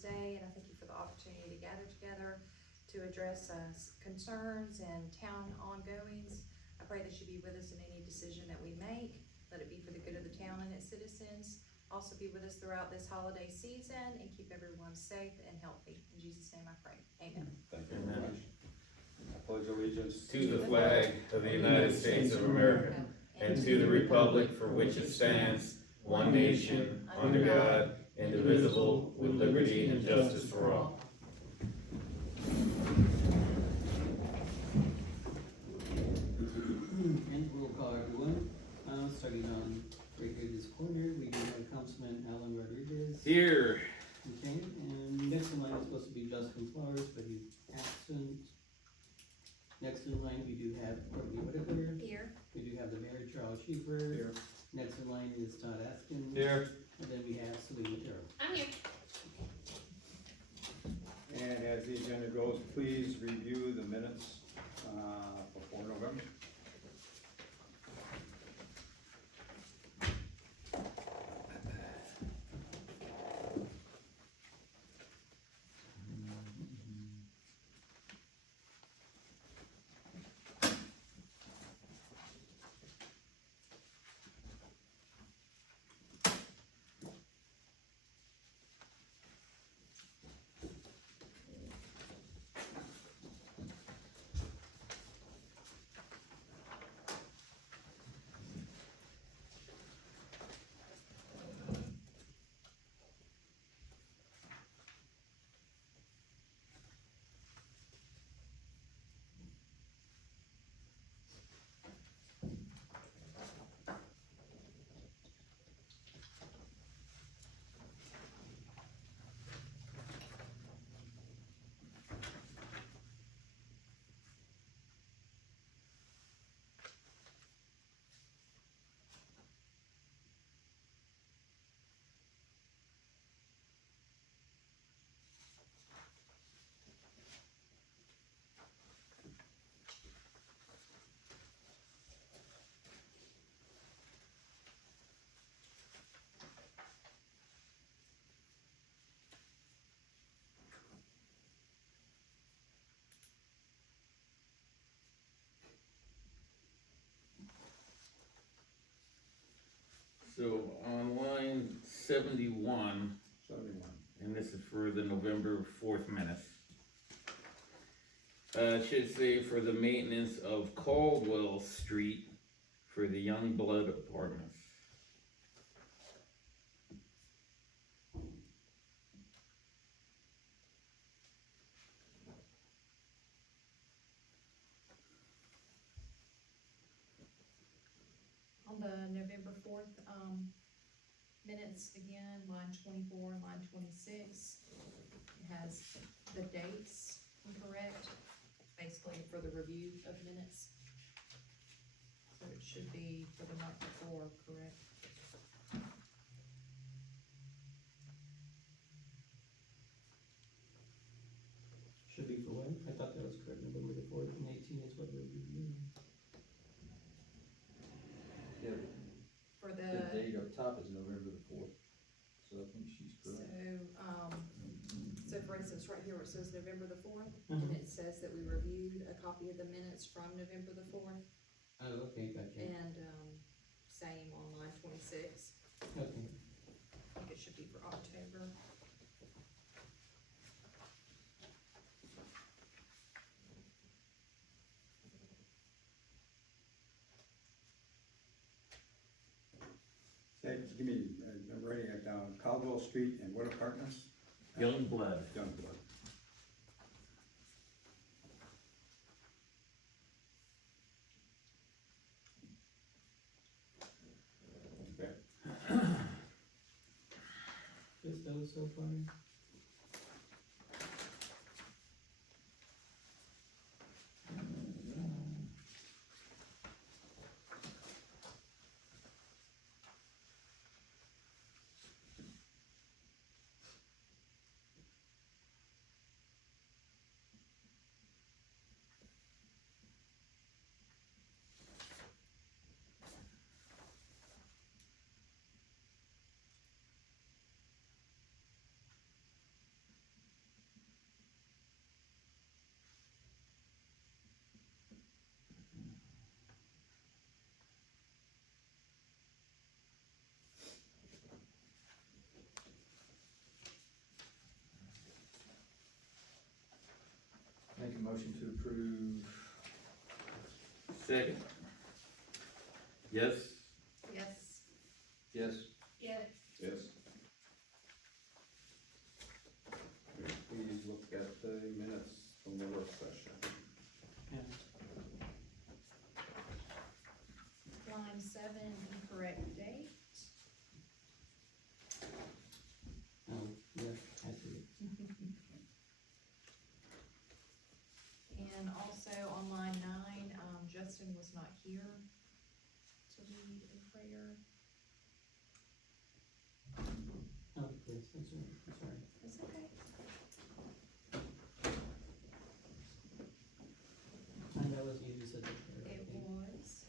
day, and I thank you for the opportunity to gather together to address concerns and town ongoings. I pray that you be with us in any decision that we make. Let it be for the good of the town and its citizens. Also be with us throughout this holiday season and keep everyone safe and healthy. In Jesus' name I pray. Amen. Thank you very much. I pledge allegiance To the flag of the United States of America, and to the republic for which it stands, one nation, under God, indivisible, with liberty and justice for all. And we'll call everyone, starting on right here this corner, we do have Councilman Alan Rodriguez. Here. Okay, and next in line is supposed to be Justin Flowers, but he's absent. Next in line, we do have Courtney Whitaker. Here. We do have the mayor, Charles Schieffer. Here. Next in line is Todd Askin. Here. And then we have Selena Terrell. I'm here. And as the agenda goes, please review the minutes before November. So on line 71, 71. and this is for the November 4th minutes. It should say for the maintenance of Caldwell Street for the Young Blood Apartments. On the November 4th, minutes again, line 24 and line 26. It has the dates incorrect, basically for the review of minutes. So it should be for the month before, correct? Should be for when? I thought that was correct, November the 4th and 18th is what we're reviewing. Yeah, For the date up top is November the 4th, so I think she's correct. So for instance, right here where it says November the 4th, and it says that we reviewed a copy of the minutes from November the 4th, Oh, okay, gotcha. and, same on line 26. Okay. I think it should be for October. Say, give me, I'm writing it down, Caldwell Street and what apartments? Young Blood. Youngblood. Okay. Chris, that was so funny. approve. Second. Yes? Yes. Yes. Yes. Yes. Please look at the minutes from the work session. Yeah. Line 7, incorrect date. Oh, yeah, I see it. And also on line 9, Justin was not here to lead in prayer. Oh, yes, that's right, I'm sorry. It's okay. And that was you who said that. It was.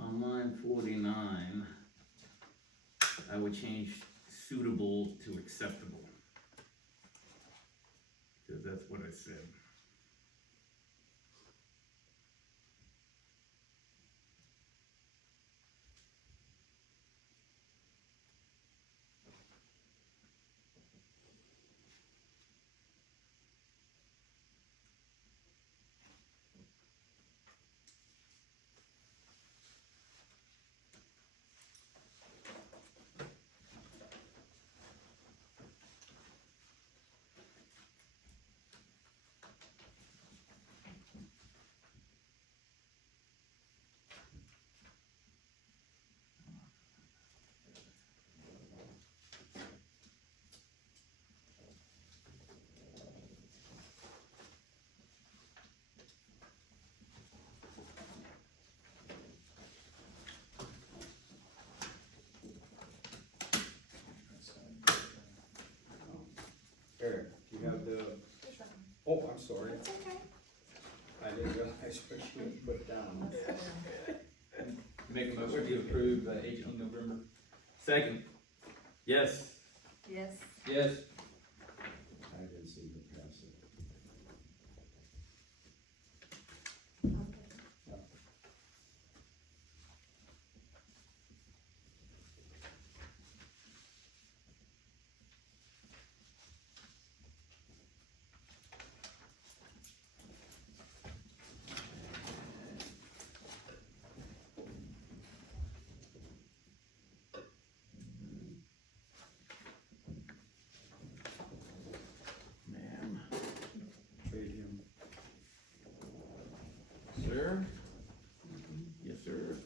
On line 49, I would change suitable to acceptable. Cause that's what I said. Eric, do you have the, Just right. oh, I'm sorry, That's okay. I didn't realize what you had put down. Make a motion to approve 18 November. Second. Yes. Yes. Yes. I didn't see the pass it. Ma'am. Trade him. Sir? Yes, sir.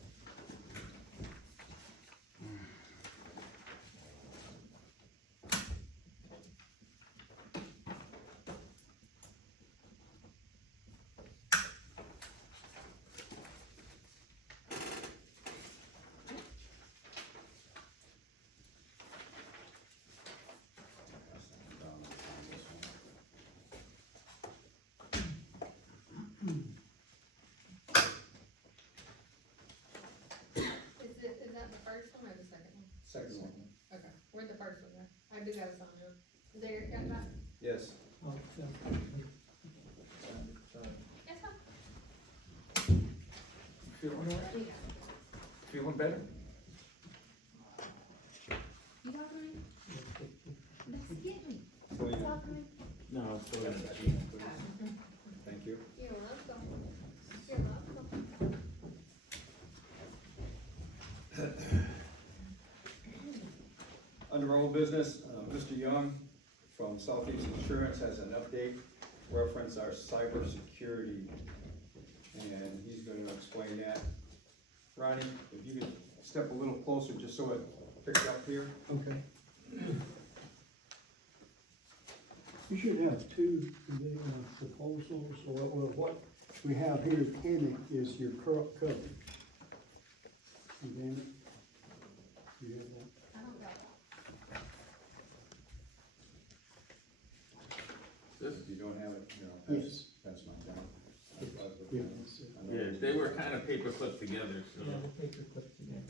Pass that down and sign this one. Is that the first one or the second one? Second one. Okay, where'd the first one go? I do have a sign there. Is there, got that? Yes. Oh, yeah. Yes, sir. Feeling all right? Feeling better? You talking to me? Let's get me. Clean it. Talking to me? No, I'm still Pass in that the down, please. Thank you. You're welcome. You're welcome. Under old business, Mr. Young from Southeast Insurance has an update, reference our cybersecurity, and he's gonna explain that. Ronnie, if you could step a little closer just so it picks up here. Okay. You should have two proposals, or what we have here, Panic, is your current coverage. And then, you have that? I don't got that. If you don't have it, Yes. that's my job. Yeah, that's it. Yeah, they were kind of paper clipped together, so. Yeah, the paper clip together.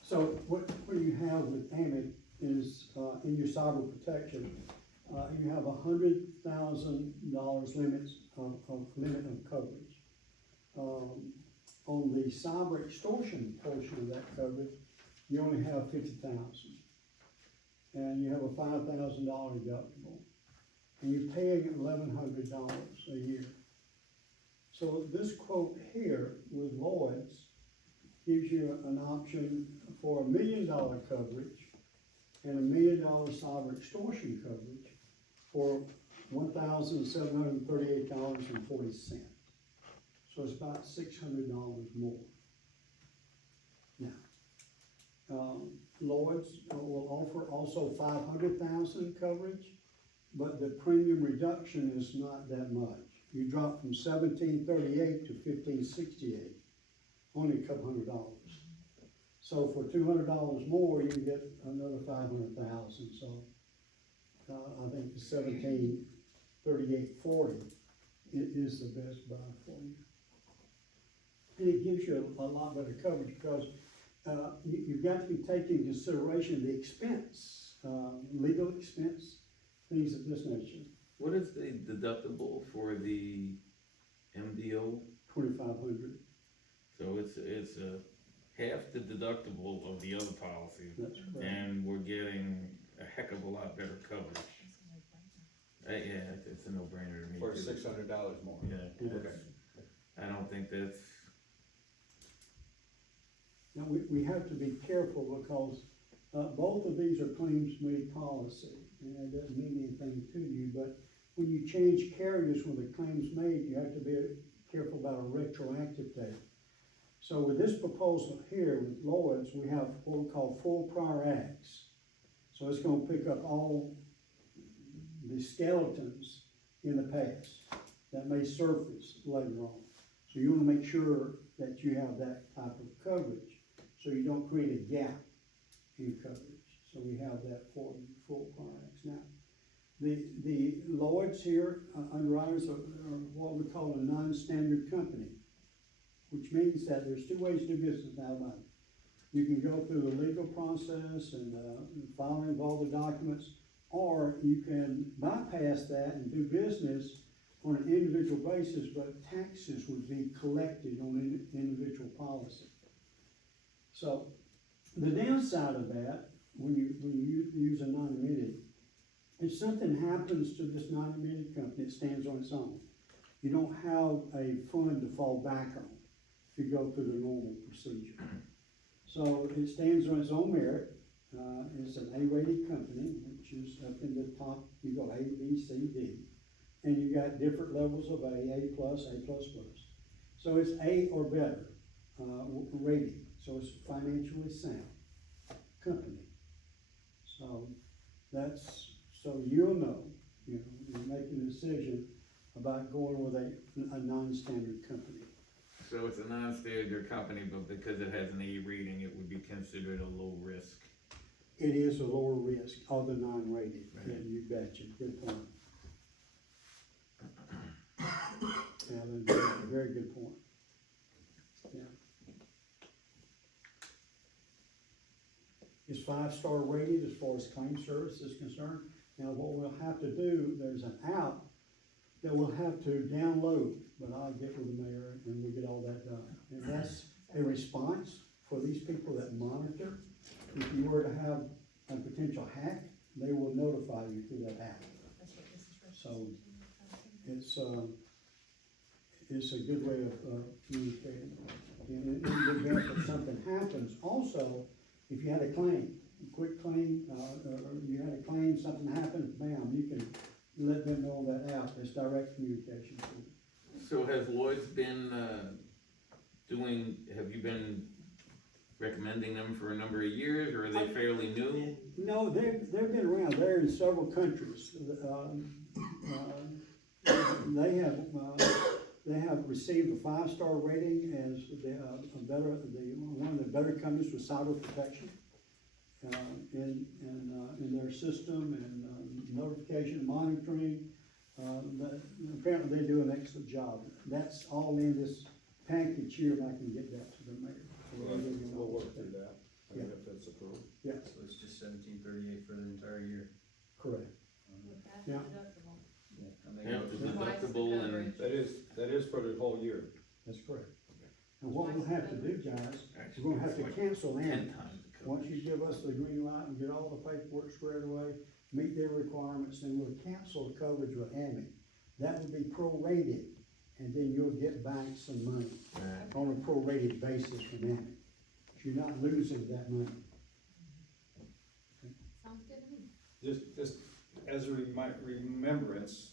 So what you have with Amic is, in your cyber protection, you have $100,000 limits limit of coverage. On the cyber extortion portion of that coverage, you only have 50,000. And you have a $5,000 deductible. And you're paying $1,100 a year. So this quote here with Lloyd's gives you an option for $1 million coverage and $1 million cyber extortion coverage for $1,738.40. So it's about $600 more. Now, Lloyd's will offer also 500,000 coverage, but the premium reduction is not that much. You drop from 1,738 to 1,568, only a couple $100. So for $200 more, you get another 500,000. So I think the 1,738.40 is the best buy for you, and it gives you a lot better coverage because you've got to be taking into consideration the expense, legal expense, things of this nature. What is the deductible for the MDO? 2,500. So it's half the deductible of the other policy, That's correct. and we're getting a heck of a lot better coverage. Yeah, it's a no-brainer to me. For too. $600 more. Yeah, Yeah. that's- I don't think that's, Now, we have to be careful because both of these are claims-made policy, and that doesn't mean anything to you, but when you change carriers when the claim's made, you have to be careful about a retroactive date. So with this proposal here with Lloyd's, we have what we call full prior acts. So it's gonna pick up all the skeletons in the past that may surface later on. So you wanna make sure that you have that type of coverage, so you don't create a gap in coverage. So we have that for full prior acts. Now, the Lloyd's here, underwriters are what we call a non-standard company, which means that there's two ways to do business now. You can go through the legal process and filing of all the documents, or you can bypass that and do business on an individual basis, but taxes would be collected on an individual policy. So the downside of that, when you use a non-admitted, if something happens to this non-admitted company, it stands on its own. You don't have a fund to fall back on if you go through the normal procedure. So it stands on its own merit. It's an A-rated company, which is up in the top. You go A, B, C, D, and you got different levels of A plus, A plus plus. So it's A or better rating. So it's a financially sound company. So that's, so you'll know, you're making a decision about going with a non-standard company. so it's a non-standard company, but because it has an A rating, it would be considered a low risk. It is a lower risk of the non-rated, Right. yeah, you betcha, good point. Yeah, that's a very good point. Yeah. It's 5-star rated as far as claim service is concerned. Now, what we'll have to do, there's an app that we'll have to download, but I'll get with the mayor and we'll get all that done. And that's a response for these people that monitor. If you were to have a potential hack, they will notify you through that app. So it's a good way of communicating. And in the event that something happens, also, if you had a claim, a quick claim, or you had a claim, something happened, bam, you can let them know that app. It's direct communication. So has Lloyd's been have you been recommending them for a number of years, or are they fairly new? No, they've been around, they're in several countries. They have received a 5-star rating as one of the better companies with cyber protection. In their system and notification monitoring, but apparently they do an excellent job. That's all in this package here, and I can get that to the mayor. We'll work through that, Yeah. if it's approved. Yeah, So it's just 1738 for the entire year. correct. With that Yeah. deductible. I make a Half the motion. deductible and, That is for the whole year. That's correct. And what we'll have to do, guys, we're gonna have to cancel them. 10 times the Once coverage. you give us the green light and get all the paperwork squared away, meet their requirements, then we'll cancel the coverage with AMI. That would be prorated, and then you'll get back some money Right. on a prorated basis from AMI. You're not losing that money. Sounds good to me. Just as a remembrance,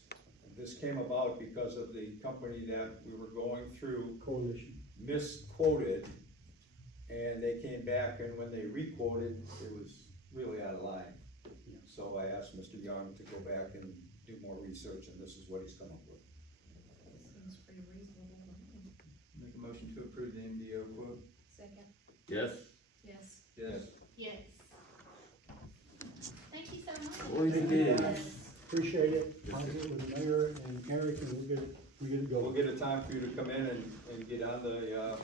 this came about because of the company that we were going through Coalition. misquoted, and they came back, and when they requoted, it was really out of line. So I asked Mr. Young to go back and do more research, and this is what he's come up with. Seems pretty reasonable. Make a motion to approve the MDO quote. Second. Yes? Yes. Yes. Yes. Thank you so much. Boy, they did. Appreciate it. I'll get with the mayor and Eric, and we'll get it We'll going. get a time for you to come in and get on the,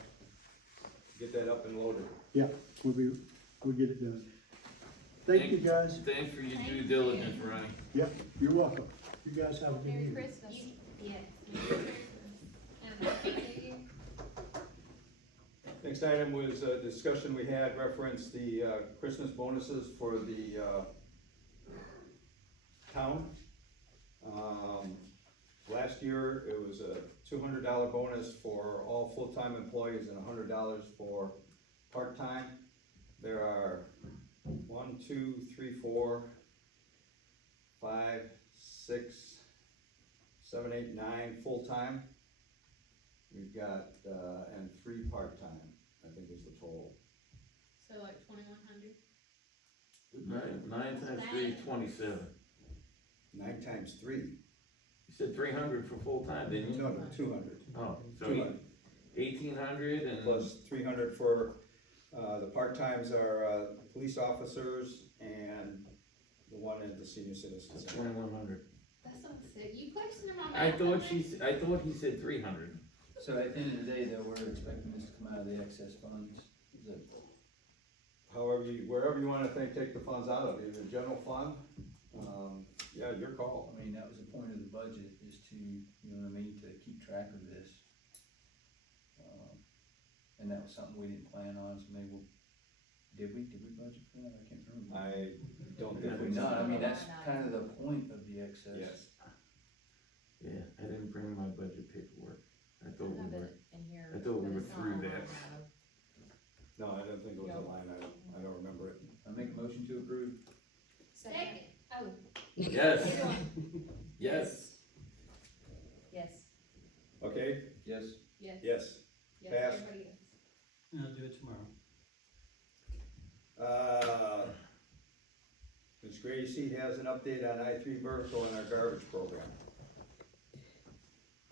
get that up and loaded. Yeah, we'll get it done. Thank you, guys. Thanks for your due diligence, Ronnie. Yep, you're welcome. You guys have a good Merry evening. Christmas. Yes. Merry Christmas. And Happy New Year. Next item was a discussion we had referenced the Christmas bonuses for the town. Last year, it was a $200 bonus for all full-time employees and $100 for part-time. There are 1, 2, 3, 4, 5, 6, 7, 8, 9 full-time. We've got, and 3 part-time, I think is the total. So like 2,100? 9 times 3 is 27. 9 times 3. You said 300 for full-time, didn't you? No, 200. Oh, so 200. 1,800 and. Plus 300 for, the part-times are, police officers and the one at the senior citizens. 2,100. That's what I said. You questioning my I math, thought okay? I thought he said 300. So at the end of the day, though, we're expecting this to come out of the excess funds. Is that, However, wherever you wanna take the funds out of, either general fund, yeah, your call. I mean, that was the point of the budget, is to, you know what I mean, to keep track of this. And that was something we didn't plan on, so maybe did we budget for that? I can't remember. I don't think If we we not, I mean, No, that's no. kind of the point of the excess. Yes. Yeah, I didn't bring my budget paperwork. I thought we have were. it in here. I thought we but were it's not through on that. line item. No, I don't think it was a line item. I don't remember it. I make a motion to approve. Second. Oh. Yes. Either one. Yes. Yes. Okay, Yes. Yes. yes. Yes, Pass. everybody yes. And I'll do it tomorrow. Ms. Gracie has an update on I-3 vertical and our garbage program,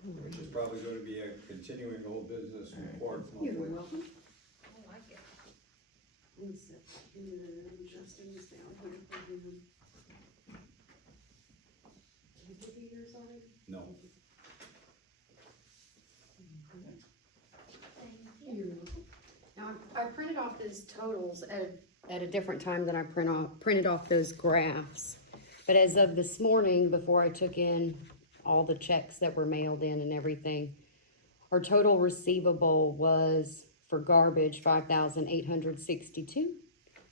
which is probably gonna be a continuing old business report. You're welcome. I like it. One sec, and Justin's down here for him. Did I give you yours already? No. Thank you. You're welcome. Now, I printed off those totals at a different time than I printed off those graphs. But as of this morning, before I took in all the checks that were mailed in and everything, our total receivable was for garbage, 5,862.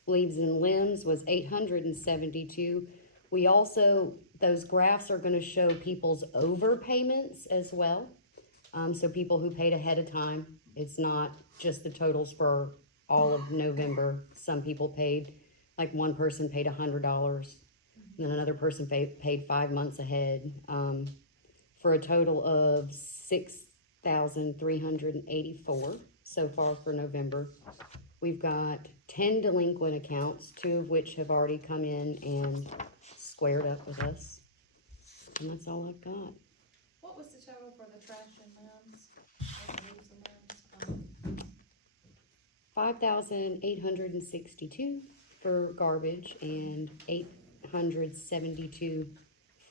Leaves and limbs was 872. We also, those graphs are gonna show people's overpayments as well. So people who paid ahead of time, it's not just the totals for all of November. Some people paid, like one person paid $100, and then another person paid 5 months ahead, for a total of $6,384. so far for November. We've got 10 delinquent accounts, 2 of which have already come in and squared up with us. And that's all I've got. What was the total for the trash and limbs? Leaves and limbs? 5,862 for garbage and 872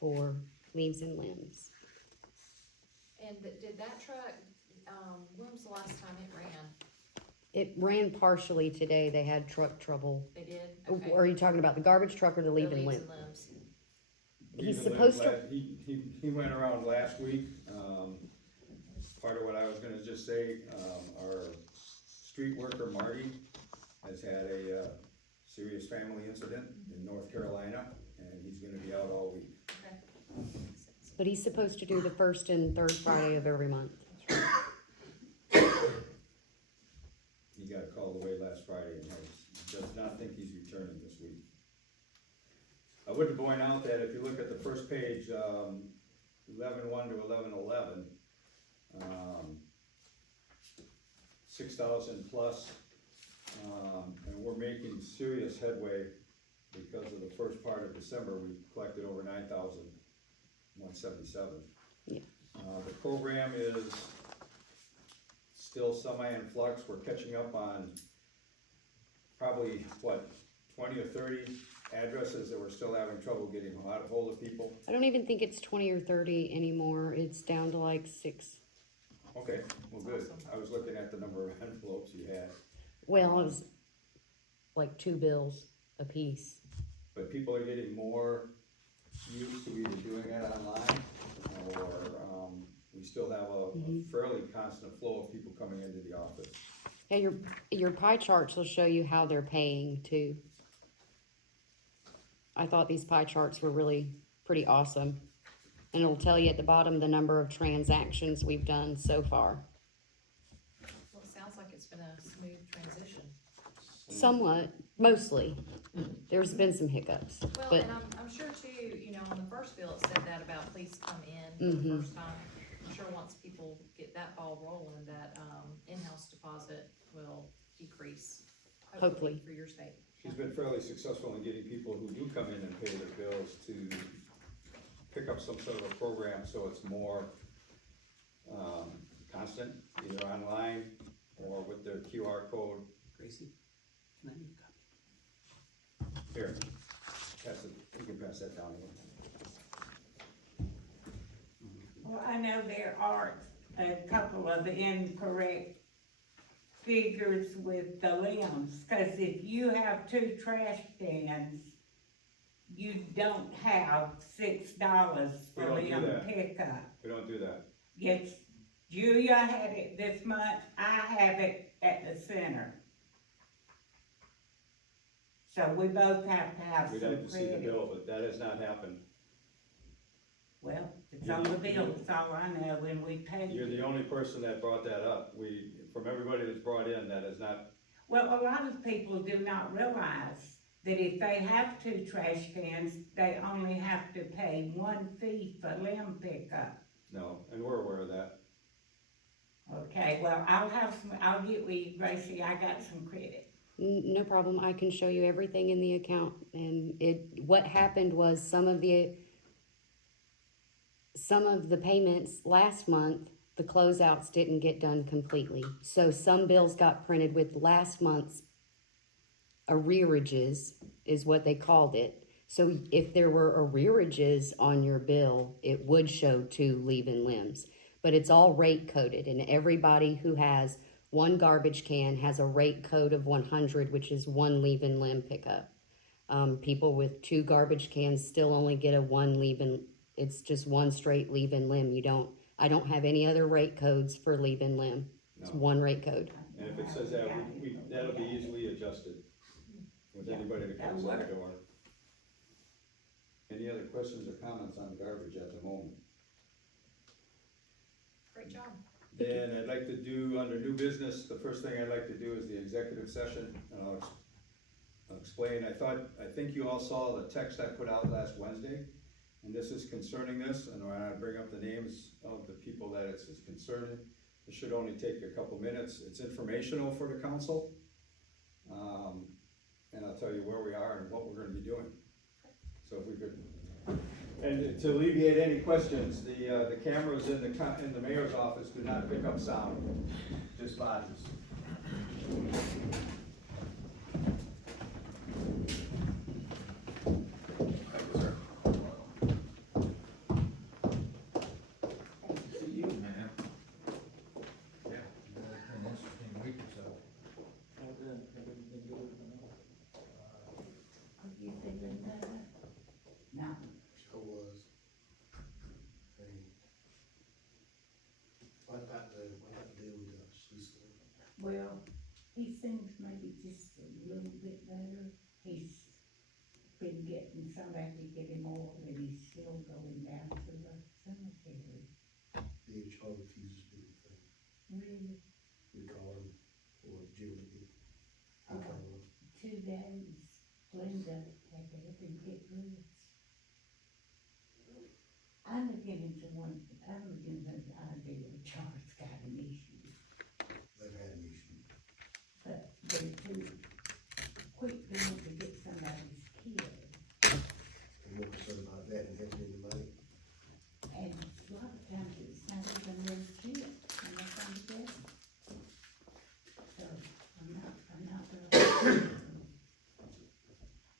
for leaves and limbs. And did that truck, when was the last time it ran? It ran partially today. They had truck trouble. They did? Okay. Are you talking about the garbage truck or the leave The and leaves limb? and limbs. He's Even supposed to, He went around last week, part of what I was gonna just say, our street worker Marty has had a, serious family incident in North Carolina, and he's gonna be out all week. Okay. but he's supposed to do the first and third Friday of every month. He got a call away last Friday and does not think he's returning this week. I would point out that if you look at the first page, 11-1 to 11-11, 6,000 plus, and we're making serious headway because of the first part of December, we collected over 9,177. Yeah. The program is still semi in flux. We're catching up on probably, 20 or 30 addresses that we're still having trouble getting a hold of people. I don't even think it's 20 or 30 anymore. It's down to like 6. Okay, well, good. I was looking at the number of envelopes you had, Well, it was like 2 bills a piece. but people are getting more used to either doing that online, or, we still have a fairly constant flow of people coming into the office. Yeah, your pie charts will show you how they're paying too. I thought these pie charts were really pretty awesome. And it'll tell you at the bottom the number of transactions we've done so far. Well, it sounds like it's been a smooth transition. Somewhat, mostly. There's been some hiccups, Well, but and I'm sure too, on the first bill, it said that about please come in for the Mhm. first time. I'm sure once people get that ball rolling, that, in-house deposit will decrease. Hopefully. For your state. She's been fairly successful in getting people who do come in and pay their bills to pick up some sort of a program, so it's more, constant, either online or with their QR code. Gracie, can I make a copy? Here, pass it, you can pass that down. Well, I know there are a couple of incorrect figures with the limbs, cause if you have 2 trash cans, you don't have $6 We for don't do limb that. pickup. We don't do that. Yes, Julia had it this month, I have it at the center. So we both have to have We'd some like to see the credit. bill, but that has not happened. Well, it's on the bill, that's all I know, when we pay. You're the only person that brought that up. From everybody that's brought in, that is not, Well, a lot of people do not realize that if they have 2 trash cans, they only have to pay 1 fee for limb pickup. no, and we're aware of that. Okay, well, I'll get with you, Gracie, I got some credit. no problem. I can show you everything in the account. And what happened was some of the payments last month, the closeouts didn't get done completely. So some bills got printed with last month's arrearages, is what they called it. So if there were arrearages on your bill, it would show 2 leave-in limbs. But it's all rate coded, and everybody who has 1 garbage can has a rate code of 100, which is 1 leave-in limb pickup. People with 2 garbage cans still only get a 1 leave-in. It's just 1 straight leave-in limb. I don't have any other rate codes for leave-in limb. It's No. 1 rate code. And if it says that, that'll be easily adjusted with anybody that comes in the door. Any other questions or comments on garbage at the moment? Great job. Then I'd like to do, under new business, the first thing I'd like to do is the executive session. And I'll explain, I think you all saw the text I put out last Wednesday, and this is concerning this, and when I bring up the names of the people that it's concerning, It should only take a couple minutes. It's informational for the council. And I'll tell you where we are and what we're gonna be doing. So if we could, and to alleviate any questions, the cameras in the mayor's office do not pick up sound, just bodies. Are you feeling better? No. Sure was. Hey. What about the deal with the Cecil? Well, he seems maybe just a little bit better. He's been getting, somebody to get him oil, and he's still going down to the cemetery. DHR refuses to do anything. Really? We called him, or Julie did. He Oh. called him. 2 days, Linda had to help him get dressed. I'm beginning to idea that Charles got an issue, They've had an issue. but they're too quick to get somebody's killed. They're more concerned about that and helping anybody. And a lot of times it's not even their kid when they come together. So, I'm not gonna.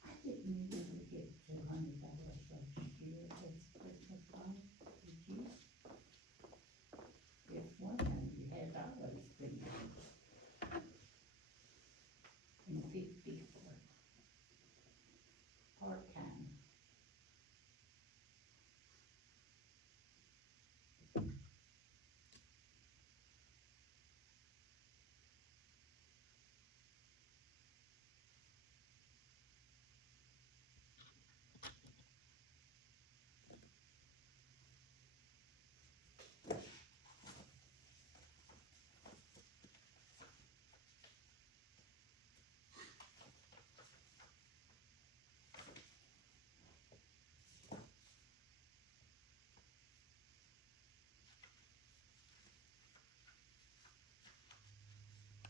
I didn't even get $200 last year as Christmas bonus, did you? It's one thing you had always been. And 50 for part-time.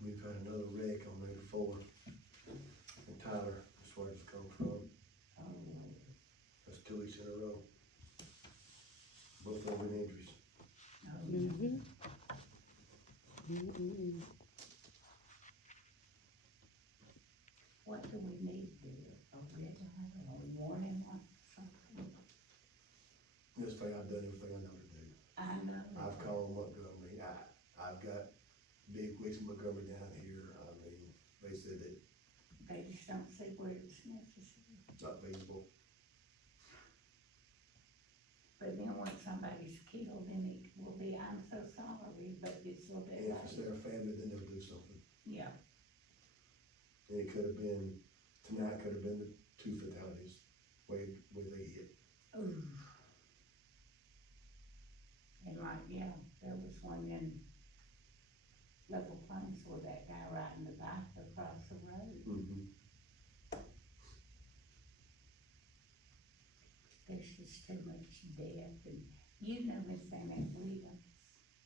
We've had another wreck on Route 4. And Tyler, that's where it's come from. That's 2 weeks in a row. Both of them with injuries. Mm-hmm. Mm-mm. What do we need to do? A red light or a warning light or something? This thing, I've done everything I know to do. I know. I've called Montgomery. I've got Big Wicks and Montgomery down here. I mean, they said that They just don't see where it's necessary. it's not feasible. But then when somebody's killed, then it will be, I'm so sorry, but it's a little bit And if it's late. their family, then they'll do something. Yeah, And it could have been, tonight could have been the 2 fatalities where they hit. ooh. And like, yeah, there was one in Level Plains where that guy riding the bike across the road. Mm-hmm. There's just too much death, and you know Miss Annette Williams.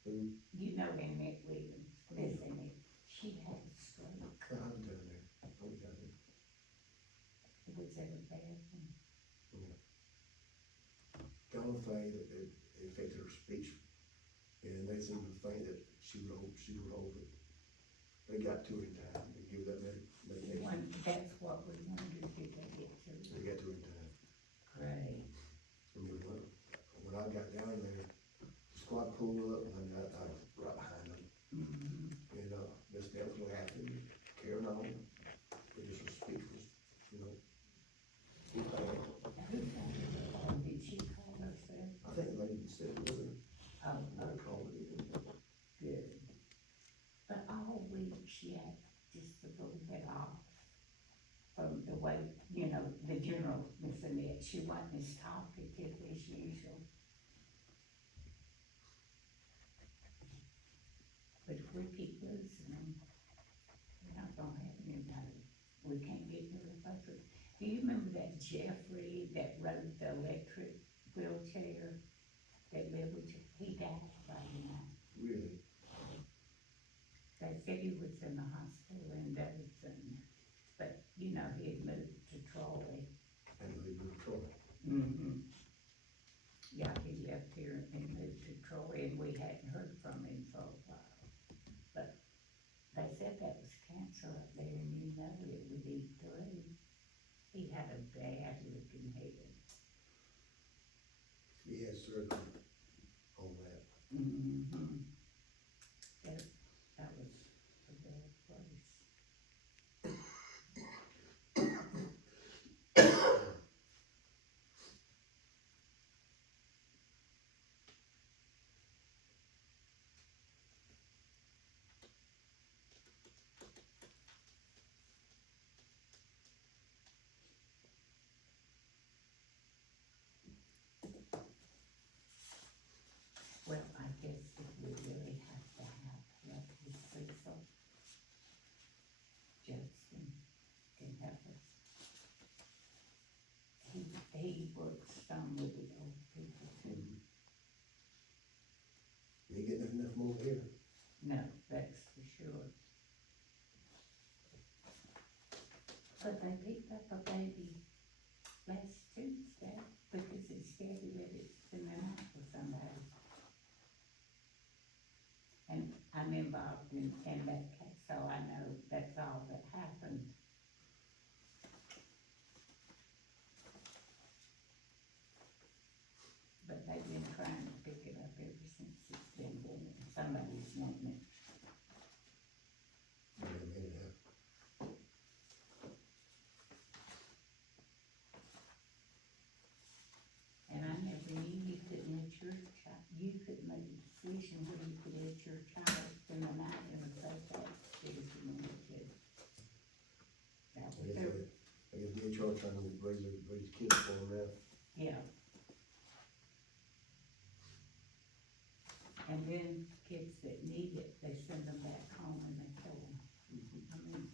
Who? You know Annette Williams, Miss Annette. She had a stroke. I'm down there. I'm down there. It was at a bathroom. The only thing that it affected her speech, and they seemed to think that she would hold it. They got to her in time, they give that medication, That's what we wondered, did they get to? they got to her in time. Great. And then when I got down there, the squad pulled up, and I was right behind them. Mm-hmm. And, Miss Nell was laughing, carrying on, but just was speechless, you know. Who did she call herself? I think the lady said it was Oh, I called it in. good. But all week she had just a little bit off from the way, you know, the general Miss Annette, she wasn't as talkative as usual. But if we keep losing them, we're not gonna have anybody, we can't get rid of buses. Do you remember that Jeffrey that rode the electric wheelchair that lived with you? He died Friday night. Really? council up there, and you know it would eat through. He had a bad looking head. He had surgery on that. Mm-hmm. That was a bad place. Well, I guess if we really have to have help with Cecil, Justin can help us. He works some with the old people too. You ain't getting enough more here. No, that's for sure. But they picked up a baby last Tuesday because his daddy let it spend the night with somebody. And I'm involved in that case, so I know that's all that happened. But they've been trying to pick it up ever since it's been born, and somebody's wanting it. Wait a minute now. And I never knew you couldn't let your child, you couldn't make a decision whether you could let your child spend the night in a place that big as you wanted to. That was their, I guess the HR trying to raise kids for them now. yeah. And then kids that need it, they send them back home and they kill them. I mean,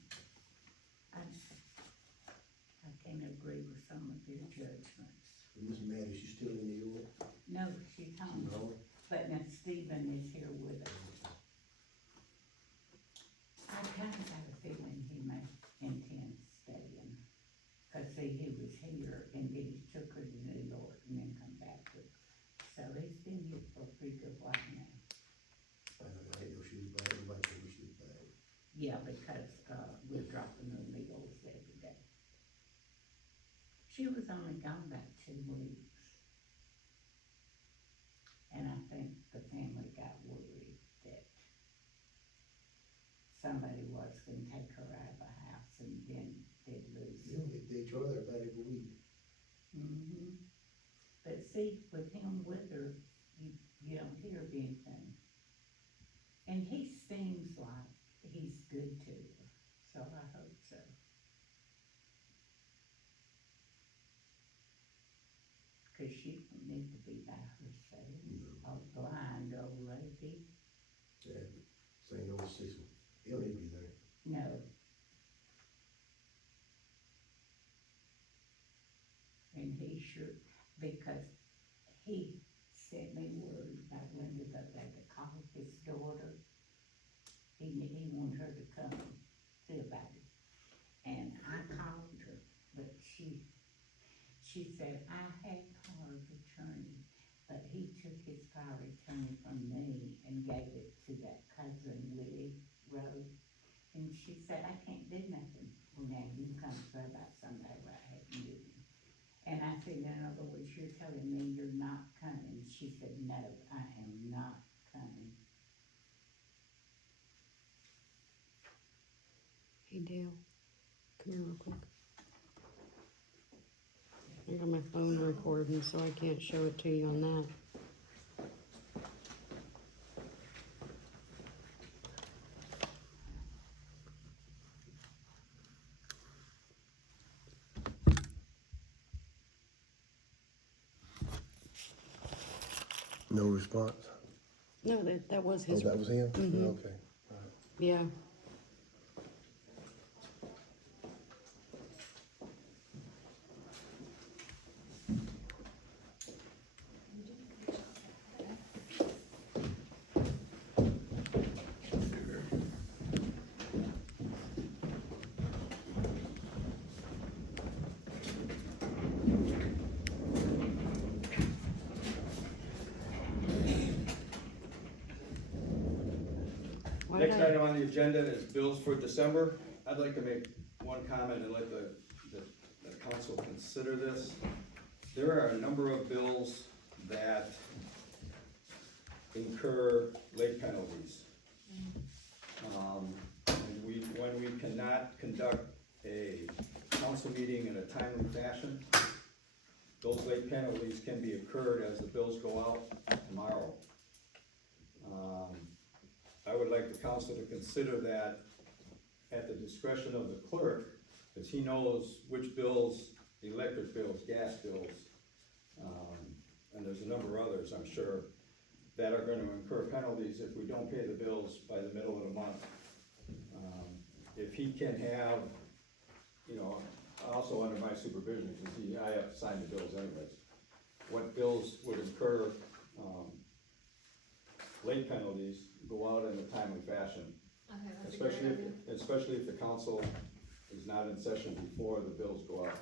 I can't agree with some of their judgments. Miss Maddie, she's still in New York? No, she's home. She's home? But now Stephen is here with us. I kinda got a feeling he may intend staying. Cause see, he was here and then he took her to New York and then come back with her. So he's been here for a pretty good while now. I didn't know she was back, nobody told me she was back. Yeah, because, we're dropping her meals every day. She was only gone about 2 weeks. And I think the family got worried that somebody was gonna take her out of the house and then they'd lose You her. know, they draw there about every week. Mm-hmm. But see, with him with her, you don't hear of anything. And he seems like he's good to her, so I hope so. Cause she don't need to be by herself, a blind old lady. Yeah, same old Cecil. He don't need to be there. No. And he sure, because he sent me word about Linda the other day to call his daughter. He wanted her to come see about it. And I called her, but she said, I had power of attorney, but he took his power of attorney from me and gave it to that cousin Willie Rose. And she said, I can't do nothing. Well, now you come say about somebody what happened to you. And I said, in other words, you're telling me you're not coming. She said, no, I am not coming. Hey Dale, come here real quick. I got my phone recording, so I can't show it to you on that. No response? No, that was Oh, his, that was him? Mhm. Okay. yeah. Why Next did I- item on the agenda is bills for December. I'd like to make one comment and let the council consider this. There are a number of bills that incur late penalties. And when we cannot conduct a council meeting in a timely fashion, those late penalties can be incurred as the bills go out tomorrow. I would like the council to consider that at the discretion of the clerk, because he knows which bills, electric bills, gas bills, and there's a number of others, I'm sure, that are gonna incur penalties if we don't pay the bills by the middle of the month. If he can have, you know, also under my supervision, because I have to sign the bills anyways, what bills would incur, late penalties, go out in a timely fashion. Okay, that's a great idea. Especially if the council is not in session before the bills go out.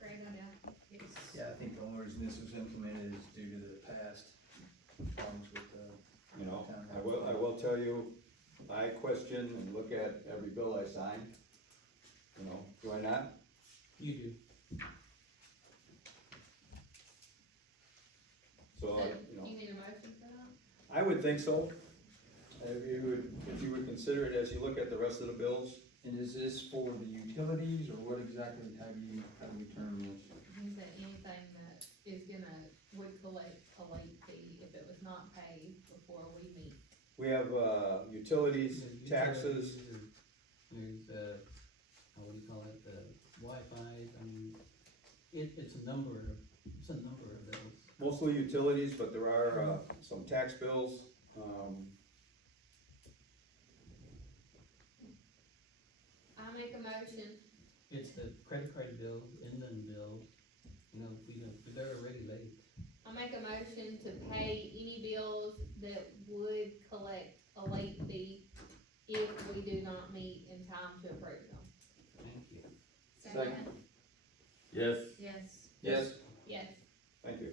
Great idea. Yes. Yeah, I think the only reason this was implemented is due to the past problems with the. You know, I will tell you, I question and look at every bill I sign. You know, do I not? You do. So, So, you know, you need a motion for that? I would think so. If you would consider it as you look at the rest of the bills. And is this for the utilities, or what exactly, how do we term this? He said anything that is would collect a late fee if it was not paid before we meet. We have, utilities, taxes, There's, what do you call it, the Wi-Fi, it's a number of those. mostly utilities, but there are, some tax bills, I make a motion, It's the credit card bills, inland bills, you know, they're already late. I make a motion to pay any bills that would collect a late fee if we do not meet in time to approve them. Thank you. Second. Yes. Yes. Yes. Yes. thank you.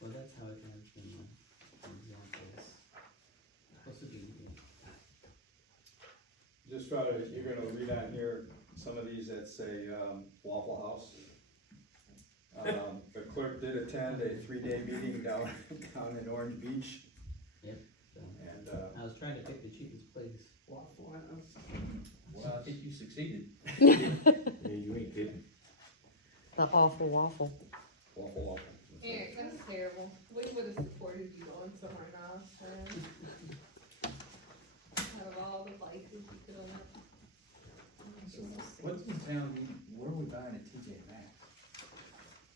Well, that's how it has been, for example, supposed to be, Just try to, you're gonna read on here, some of these that say, Waffle House. The clerk did attend a 3-day meeting down in Orange Beach, so, and, I was trying to pick the cheapest place. Waffle House. Well, I think you succeeded. Yeah, you ain't kidding. The awful waffle. Waffle. Eric, that's terrible. We would have supported you on somewhere nice, out of all the places you could have went. What's in town, where are we buying a TJ Maxx?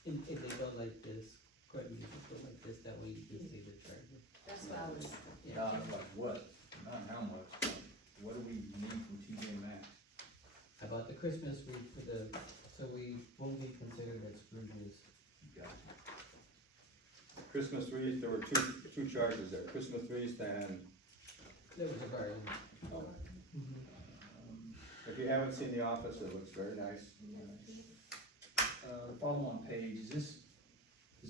If they go like this, Courtney, if they go like this, that way you can see the charger. That's what I was, Not like what, not how much, what do we need from TJ Maxx? I bought the Christmas wreath so we won't be considered as Scrooges. Gotcha. Christmas wreath, there were two charges there, Christmas wreath and, There was a garden. if you haven't seen The Office, it looks very nice. The follow-on page, is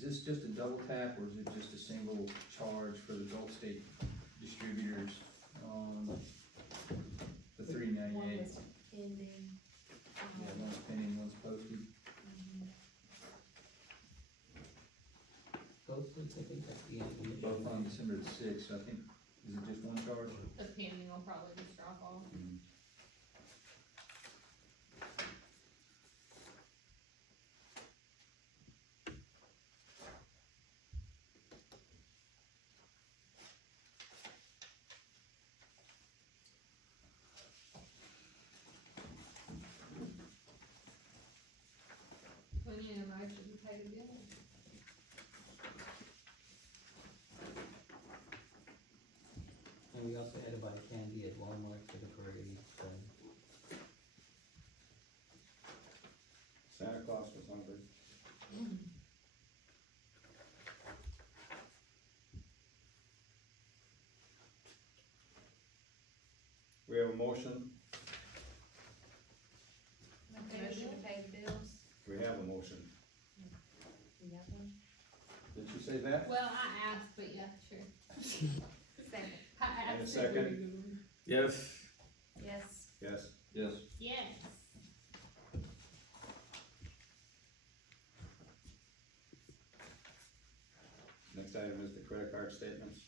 this just a double tap, or is it just a single charge for the Gulf State distributors on the one $3.98? was pending. Yeah, one's pending, one's posted. Those two, I think that's the end. Both on December the 6th, so I think, is it just one charge? The pending will probably just drop off. We need a motion to pay the bill. And we also had to buy candy at Walmart for the parade, so. Santa Claus was hungry. a motion? Motion to pay the bills. We have a motion. You got one? Did you say that? Well, I asked, but yeah, sure. Second. I And a asked. second? Yes. Yes. Yes. Yes. Yes. Next item is the credit card statements.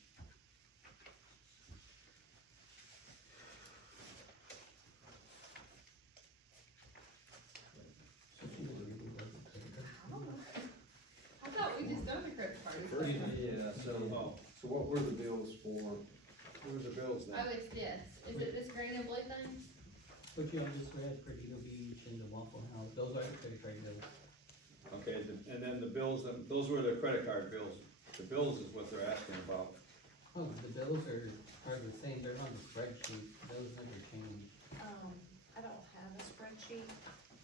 I thought we just done the credit card. Yeah, Oh, so what were the bills for? who are the bills then? Oh, it's this. Is it this green and blue thing? What you all just read for Eagle Beach and the Waffle House, those are the credit card bills. Okay, and then the bills, those were the credit card bills. The bills is what they're asking about. Oh, the bills are the same, they're on the spreadsheet, those never change. I don't have a spreadsheet.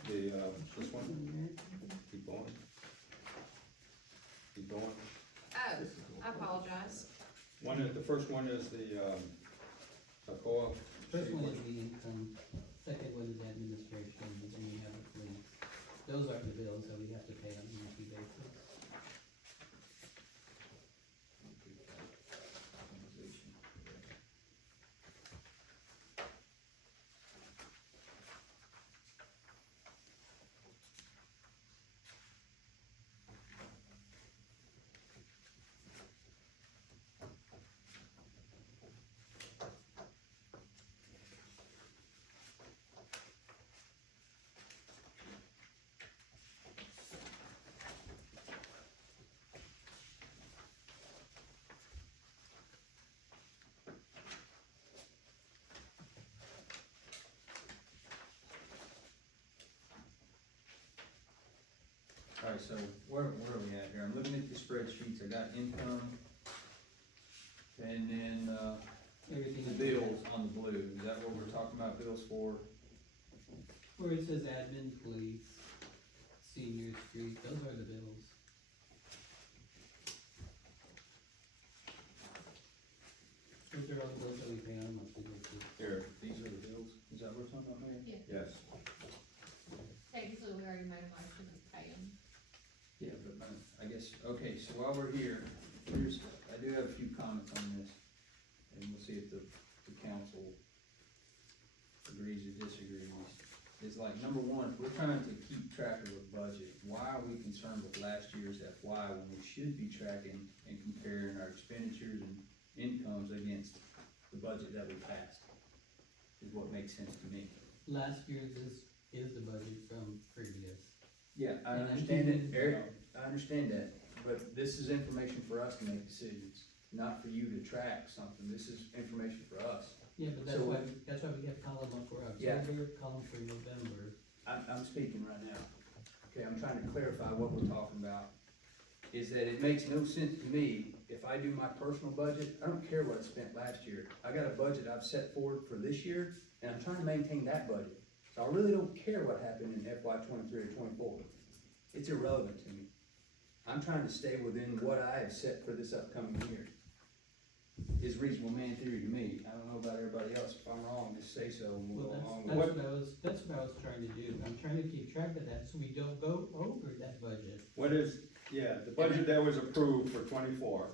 This one, keep going. Keep going. Oh, I apologize. The first one is the, Alcoa. First one is the income, second one is administration, and then you have the police. Those are the bills that we have to pay on a monthly basis. Alright, so where are we at here? I'm looking at the spreadsheets, I got income, and then, Everything. the bills on the blue, is that what we're talking about, bills for? Where it says admin, police, senior street, those are the bills. Those are all the bills that we pay on a monthly basis. Here, These are the bills, is that what we're talking about, Mayor? yes. Technically, we already made a motion to pay them. Yeah, but I guess, okay, so while we're here, I do have a few comments on this, and we'll see if the council agrees or disagrees. Is like, number one, if we're trying to keep track of a budget, why are we concerned with last year's FY when we should be tracking and comparing our expenditures and incomes against the budget that we passed? Is what makes sense to me. Last year's is the budget from previous. Yeah, I And I'm understand it, thinking- Eric, I understand that, but this is information for us to make decisions, not for you to track something, this is information for us. Yeah, but So- that's why we have column one for Yeah. October, column for November. I'm speaking right now, okay, I'm trying to clarify what we're talking about, is that it makes no sense to me, if I do my personal budget, I don't care what I spent last year, I got a budget I've set forward for this year, and I'm trying to maintain that budget, so I really don't care what happened in FY '23 or '24, it's irrelevant to me. I'm trying to stay within what I have set for this upcoming year. Is reasonable man theory to me, I don't know about everybody else, if I'm wrong, just say so and we'll Well, go along that's with it. that's what I was trying to do. I'm trying to keep track of that so we don't go over that budget. What is, the budget that was approved for '24,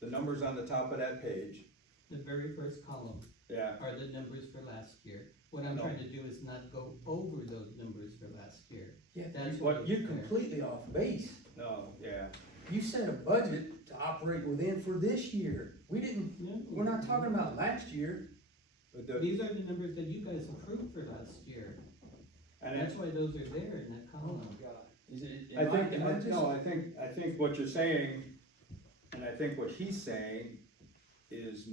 the numbers on the top of that page, The very first column yeah, are the numbers for last year. What I'm No. trying to do is not go over those numbers for last year. Yeah, That's but what you're is there. completely off base. no, yeah. You set a budget to operate within for this year. We didn't, we're not talking about last year. But the- These are the numbers that you guys approved for last year. And That's it- why those are there in that column. God. Is it, I think, am I just? no, I think what you're saying, and I think what he's saying is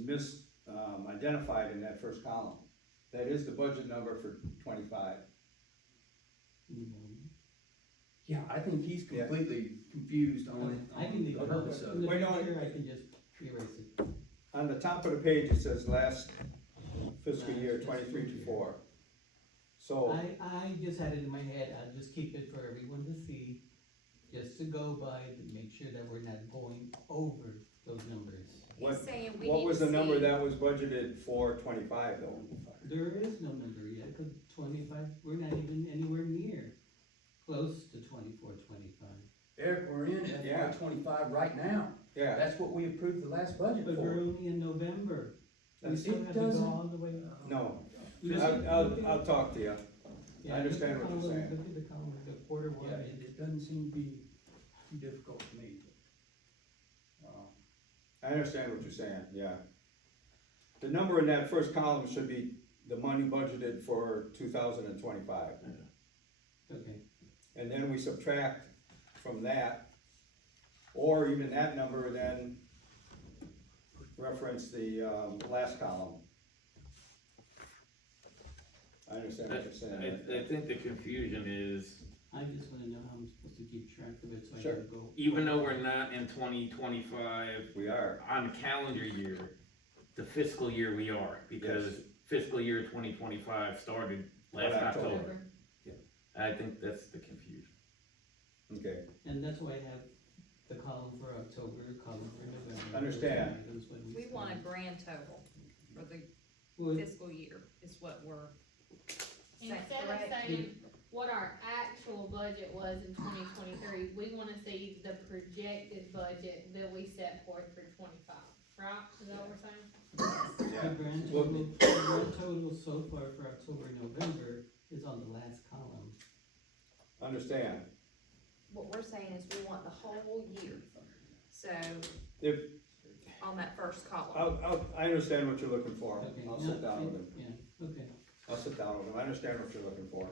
identified in that first column. That is the budget number for '25. Yeah, I think he's Yeah. completely confused on I can leave the it purpose open. of In it. the Wait, no, future, I can just erase it. On the top of the page, it says last fiscal year Last fiscal '23 to year. '4. So, I just had it in my head, I'll just keep it for everyone to see, just to go by, to make sure that we're not going over those numbers. What- He's saying we What need was to the number see- that was budgeted for 25 though? There is no number yet, cause 25, we're not even anywhere near close to 24, 25. Eric, we're in Yeah. FY twenty-five right now. Yeah, That's what we approved the last budget But we're for. only in November. We That's- still It have to go doesn't- all the way. no, You I'll talk to you. Yeah, I understand what you're look at the saying. column, Look at the column, the quarter one, Yeah, and it doesn't seem to be too difficult to me. I understand what you're saying, yeah. The number in that first column should be the money budgeted for 2025. okay, And then we subtract from that, or even that number, then reference the, last column. I understand what you're saying. I think the confusion is, I just wanna know how I'm supposed to keep track of it, so I Sure. can go. even though we're not in 2025 We are, on the calendar year, the fiscal year we are, because fiscal year 2025 started last October. October. I think that's the confusion. okay, And that's why I have the column for October, column for November. Understand. Those items when We want a spend. grand total for the Well, fiscal year, is what we're, is that Instead of correct? saying what our actual budget was in 2023, we wanna see the projected budget that we set forth for 25, right? Is that what we're saying? yeah. The grand Well, total, the grand total so far for October and November is on the last column. Understand. What we're saying is we want the whole year, so, If, on that first column. I understand what you're looking for. Okay. I'll no, sit down with him. Yeah, okay. I'll sit down with him. I understand what you're looking for.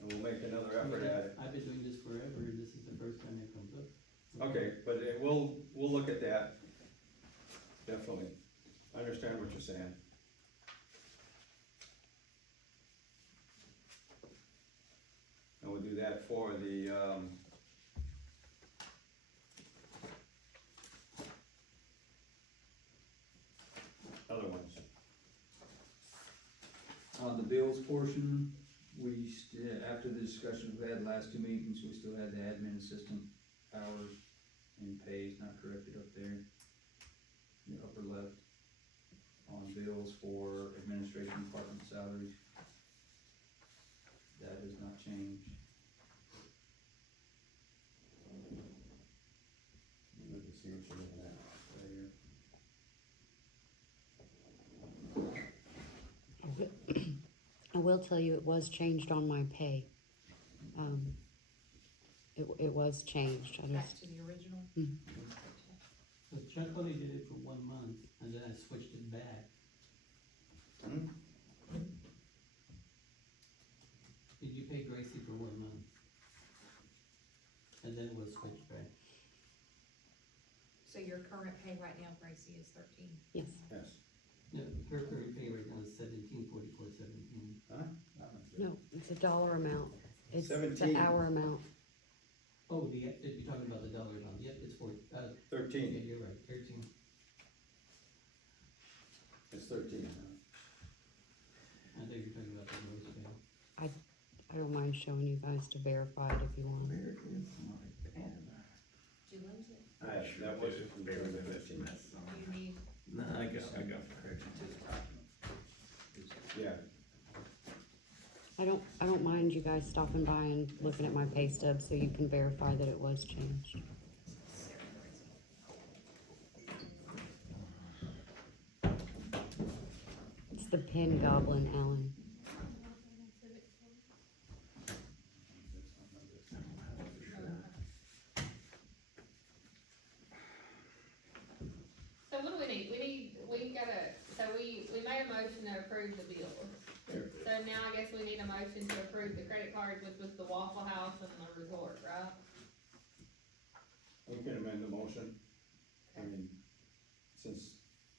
And we'll make another effort at it. I've been doing this forever, and this is the first time it comes up. Okay, but we'll look at that. Definitely. I understand what you're saying. And we'll do that for the, other ones. On the bills portion, after the discussion we had last two meetings, we still had the admin assistant hours and pay is not corrected up there. In the upper left, on bills for administration department salaries. That has not changed. Let me see what you're looking at right here. I will tell you, it was changed on my pay. It was changed, I Back just, to the original. So Chuck only did it for 1 month, and then I switched it back. Hmm? Did you pay Gracie for 1 month? And then it was switched back. So your current pay right now, Gracie, is 13. yes. Yes. No, her current pay right now is 1744.17. Huh? No, it's a dollar amount. It's the 17. hour amount. Oh, you're talking about the dollar amount, yep, it's yeah, 13, you're right, 13. it's 13. I think you're talking about the gross pay. I don't mind showing you guys to verify it if you want. Did you lose it? That was from 15. Do you need, No, I got Correction to the document. Yeah, I don't mind you guys stopping by and looking at my pay stub so you can verify that it was changed. It's the pin goblin, Alan. So what do we need? We made a motion to approve the bills. So now I guess we need a motion to approve the credit cards, which was the Waffle House and the resort, right? we can amend the motion. I mean, since,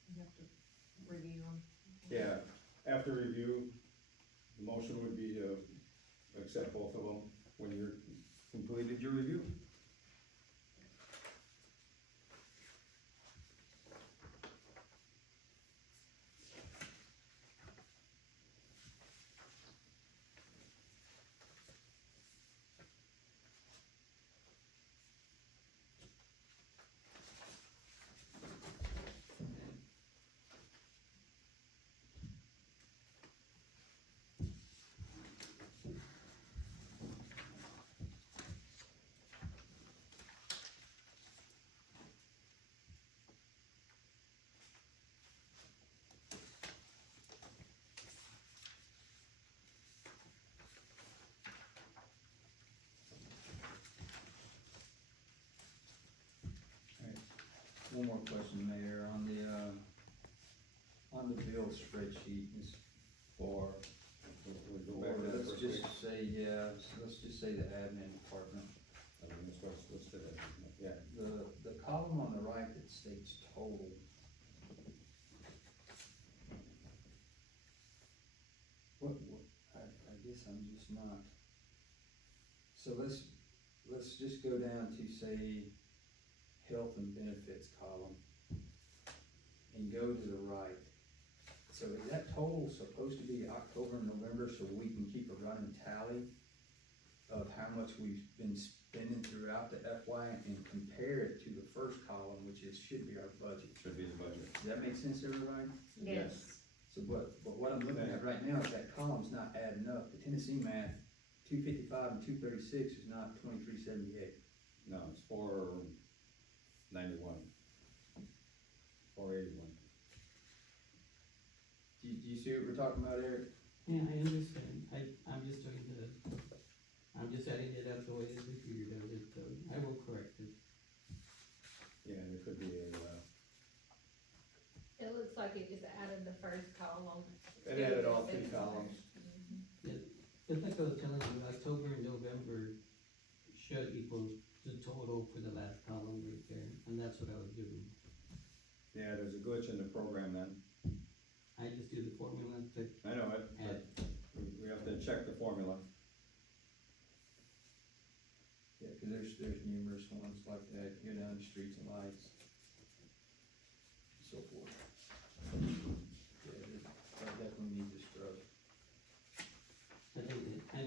you have to review them. yeah, after review, the motion would be to accept both of them when you're completed your review. question, Mayor, on the bill spreadsheet is For, we go back to that let's first week. just say, yeah, so let's just say the admin department. I mean, that's what's listed as, yeah. The column on the right that states total. What, I guess I'm just not. So let's just go down to say, health and benefits column. And go to the right. So is that total supposed to be October and November, so we can keep a running tally of how much we've been spending throughout the FY and compare it to the first column, which should be our budget? Should be the budget. Does that make sense to everybody? Yes. So but what I'm looking at right now is that column's not adding up. The Tennessee math, 255 and 236 is not 2378. No, it's 491. 481. Do you see what we're talking about, Eric? Yeah, I understand, I'm just adding it up the way that we figured out it, so I will correct it. Yeah, there could be a, It looks like it just added the first column. it added all three columns. Just like I was telling you, October and November should equal the total for the last column right there, and that's what I was doing. Yeah, there's a glitch in the program then. I just do the formula, but I know it, add, but we have to check the formula. Yeah, cause there's numerous ones like that, go down to streets and lights. And so forth. Yeah, I definitely need this scrub. I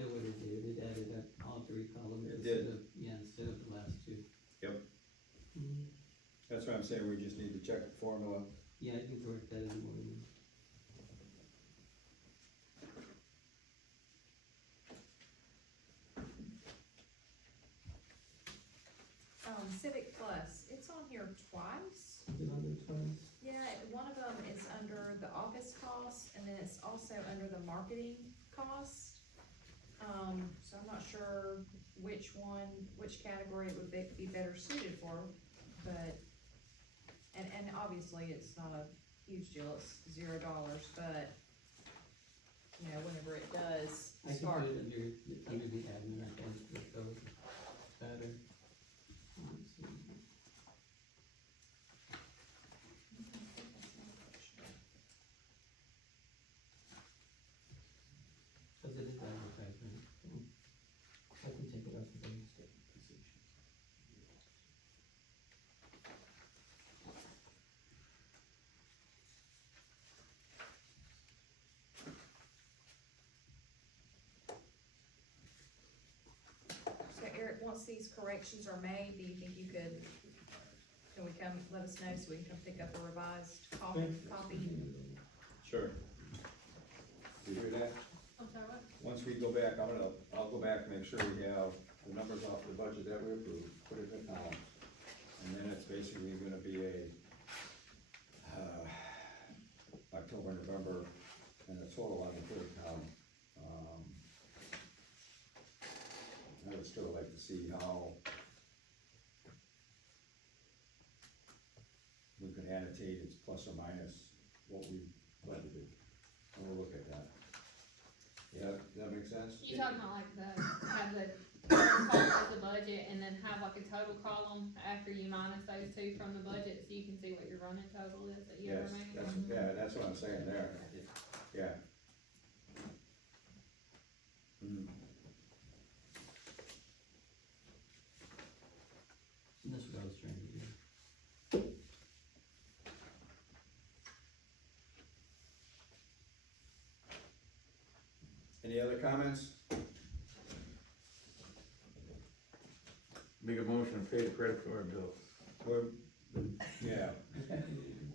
know what it did, it added up all three columns It instead did. of, instead of the last two. Yep. Mhm. That's what I'm saying, we just need to check the formula. Yeah, I can correct that in the morning. Civic Plus, it's on here twice. Is it on there twice? Yeah, one of them is under the office cost, and then it's also under the marketing cost. So I'm not sure which category it would be better suited for, but, and obviously it's not a huge deal, it's $0, but, you know, whenever it does I can start. put it under the admin, I think, it goes better. Let's see. Cause it is advertisement, so I can take it off of those positions. So Eric, once these corrections are made, do you think you could, can we come, let us know so we can come pick up a revised copy? Sure. You hear that? I'm sorry, what? Once we go back, I'll go back, make sure we have the numbers off the budget that we approved, put it in columns. And then it's basically gonna be a, October, November, and a total on the third column. I would still like to see how we could annotate it's plus or minus what we budgeted. And we'll look at that. Yeah, does that make sense? You talking about like have the first column as the budget and then have like a total column after you minus those two from the budget, so you can see what your running total is that you ever Yes, made? that's what I'm saying there, yeah. Mm. And that's what I was trying to do. Any other comments? Make a motion to pay the credit card bills. Yeah.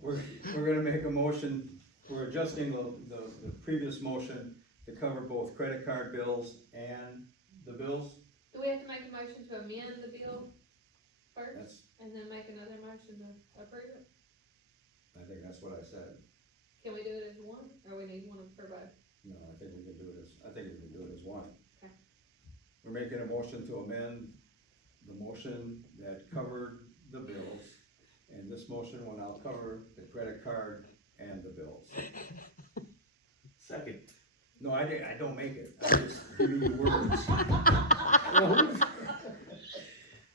We're gonna make a motion, we're adjusting the previous motion to cover both credit card bills and the bills. Do we have to make a motion to amend the bill first, That's, and then make another motion to approve it? I think that's what I said. Can we do it as one, or we need one for both? No, I think we can do it as one. Okay. We're making a motion to amend the motion that covered the bills, and and this motion will now cover the credit card and the bills. Second. No, I don't make it, I just give you the words.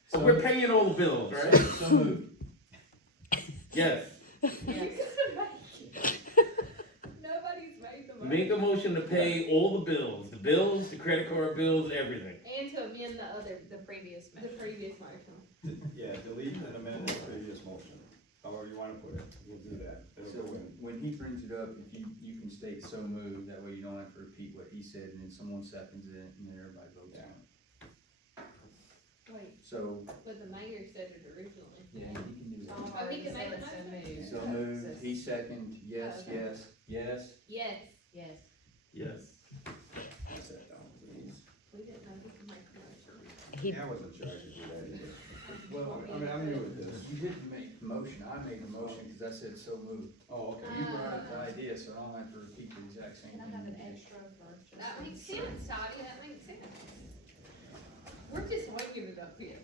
So we're paying all the bills, right? So moved. Yes. Nobody's made the motion. Make a motion to pay all the bills, the credit card bills, everything. And to amend The previous the motion. previous motion. Yeah, delete and amend the previous motion, however you wanna put it, we'll do that, it'll So go in. when he brings it up, if you can state so moved, that way you don't have to repeat what he said, and then someone seconds it, and then everybody votes on it. Wait, So, but the mayor said it originally. yeah, he can do that. Oh, he can make a motion? So moved, he second, yes, Okay. yes, yes. Yes, Yes. Yes. Pass that down, please. we didn't know he could make a motion. He, I wasn't sure I could do that either. Well, I mean, I'm new with this. You didn't make the motion, I made the motion, cause I said so moved. Oh, okay. You brought up the idea, so I don't have to repeat the exact same thing. Can I have an extra for just? That makes sense, Toddy, that makes sense. We're just winging it up here.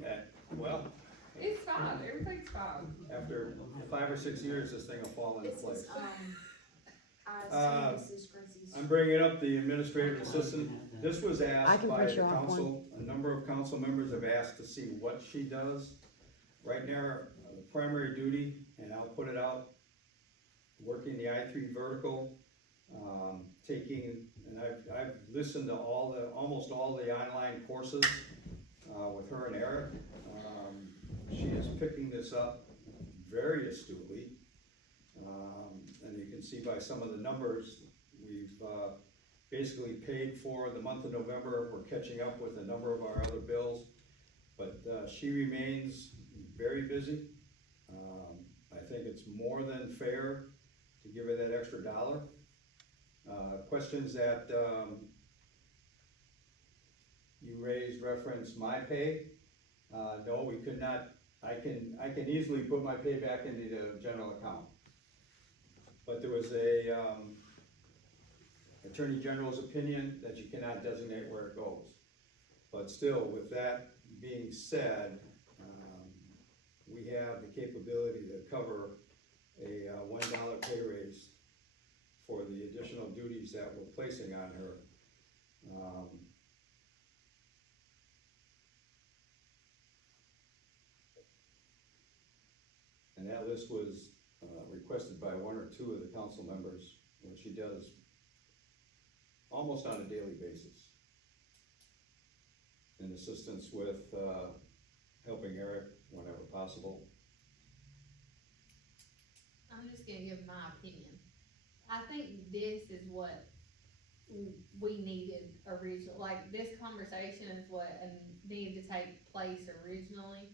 Yeah, well, It's fine, everything's fine. after 5 or 6 years, this thing will fall into This place. is, I Uh, assume this is Chrissy's. I'm bringing up the administrative assistant. This was I asked can by print the you off council. A number of council members have asked to see what she does. Right now, the primary duty, and I'll put it out, working the I-3 vertical, taking, and I've listened to almost all the online courses, with her and Eric. She is picking this up very astutely. And you can see by some of the numbers, we've, basically paid for the month of November. We're catching up with a number of our other bills. But, she remains very busy. I think it's more than fair to give her that extra $1. Questions that, you raised reference my pay. No, we could not, I can easily put my pay back into the general account. But there was a, Attorney General's opinion that you cannot designate where it goes. But still, with that being said, we have the capability to cover a $1 pay raise for the additional duties that we're placing on her. And that list was requested by 1 or 2 of the council members, and she does almost on a daily basis. In assistance with helping Eric whenever possible. I'm just gonna give my opinion. I think this is what we needed original, like, this conversation is what needed to take place originally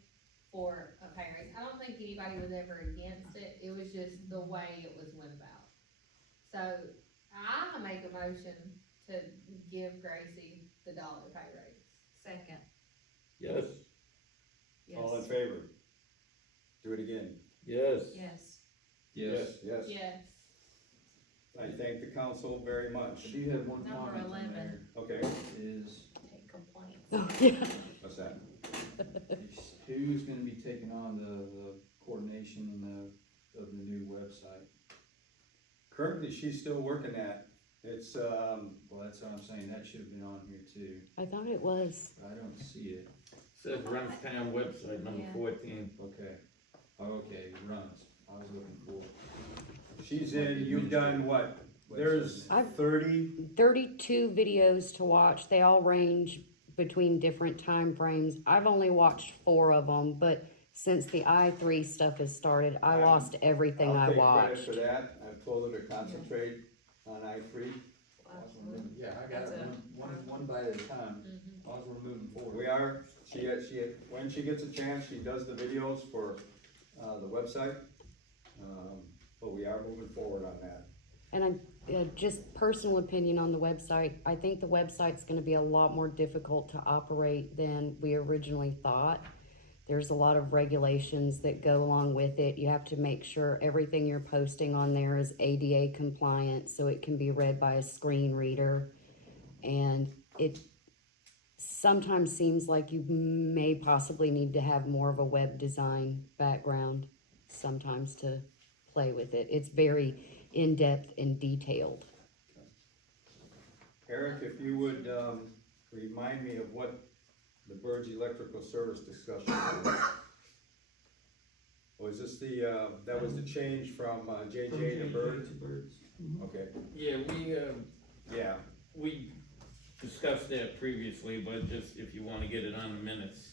for a pay raise. I don't think anybody was ever against it, it was just the way it was went about. So, I make a motion to give Gracie the $1 pay raise. Second. Yes. All in favor? Do it again. Yes. Yes. Yes. Yes. I thank the council very much. I do have one Number comment on 11. there, Okay, is Take complaints. oh, yeah. what's that? who's gonna be taking on the coordination and of the new website? Currently, she's still working at, it's, Well, that's what I'm saying, that should have been on here too. I thought it was. I don't see it. Says Runstown website, number Yeah. 14. Okay. Oh, okay, runs. I was looking for. she's in, you've done what? There's I've- 30, 32 videos to watch. They all range between different time frames. I've only watched 4 of them, but since the I3 stuff has started, I lost everything I'll I take credit watched. for that. I've told her to concentrate on I-3. Yeah, I got it, one bite at a time, as long as we're moving forward. We are, when she gets a chance, she does the videos for, the website. But we are moving forward on that. And just personal opinion on the website, I think the website's gonna be a lot more difficult to operate than we originally thought. There's a lot of regulations that go along with it. You have to make sure everything you're posting on there is ADA compliant, so it can be read by a screen reader. And it sometimes seems like you may possibly need to have more of a web design background. sometimes to play with it. It's very in-depth and detailed. Eric, if you would, remind me of what the Bird's electrical service discussion was. Was this the, that was the change from, JJ to Bird? To Birds. Okay, Yeah, yeah, we discussed that previously, but just if you wanna get it on the minutes.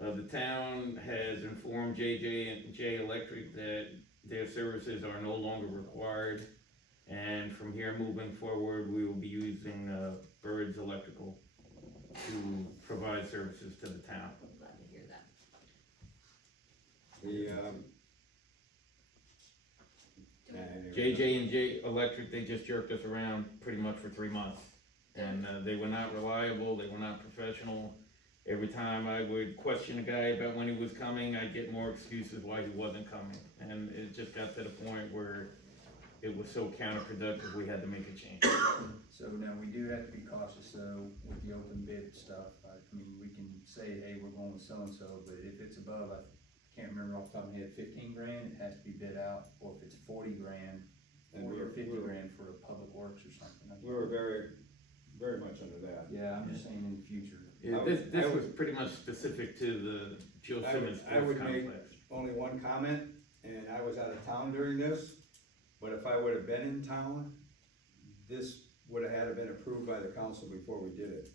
The town has informed JJ and J Electric that their services are no longer required. And from here moving forward, we will be using, Bird's Electrical to provide services to the town. I'm glad to hear that. the, anyway. JJ and J Electric, they just jerked us around pretty much for 3 months. And, they were not reliable, they were not professional. Every time I would question a guy about when he was coming, I'd get more excuses why he wasn't coming. And it just got to the point where it was so counterproductive, we had to make a change. So now, we do have to be cautious though with the open bid stuff. I mean, we can say, hey, we're going with so-and-so, but if it's above, I can't remember off the top of my head, 15 grand, it has to be bid out. Or if it's 40 grand, And 40 we or were, 50 grand for a public works or something. we were very, very much under that. Yeah, I'm just saying in the future. Yeah, this was pretty much specific to the Joe I Simmons would- I would Sports make- Complex. Only one comment, and I was out of town during this, but if I would have been in town, this would have had to been approved by the council before we did it.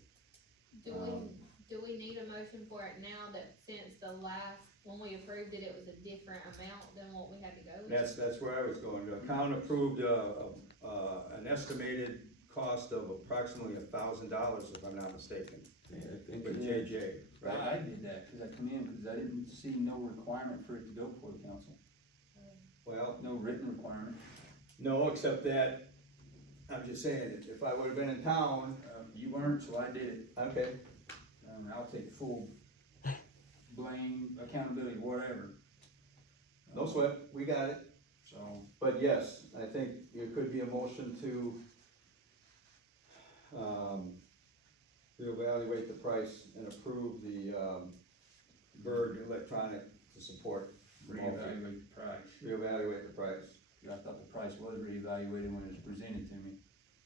Do we need a motion for it now that since the last, when we approved it, it was a different amount than what we had to go with? That's where I was going. The town approved, an estimated cost of approximately $1,000, if I'm not mistaken, Yeah, I think with Yeah. JJ, right? I did that, cause I come in, cause I didn't see no requirement for it to go before the council. Well, No written requirement. no, except that, I'm just saying, if I would have been in town, You weren't, so I did it. okay, I'll take full blame, accountability, whatever. no sweat, we got it. So, But yes, I think it could be a motion to, reevaluate the price and approve the, Bird Electronic to support. reevaluate the price. Reevaluate the price. I thought the price was reevaluated when it was presented to me.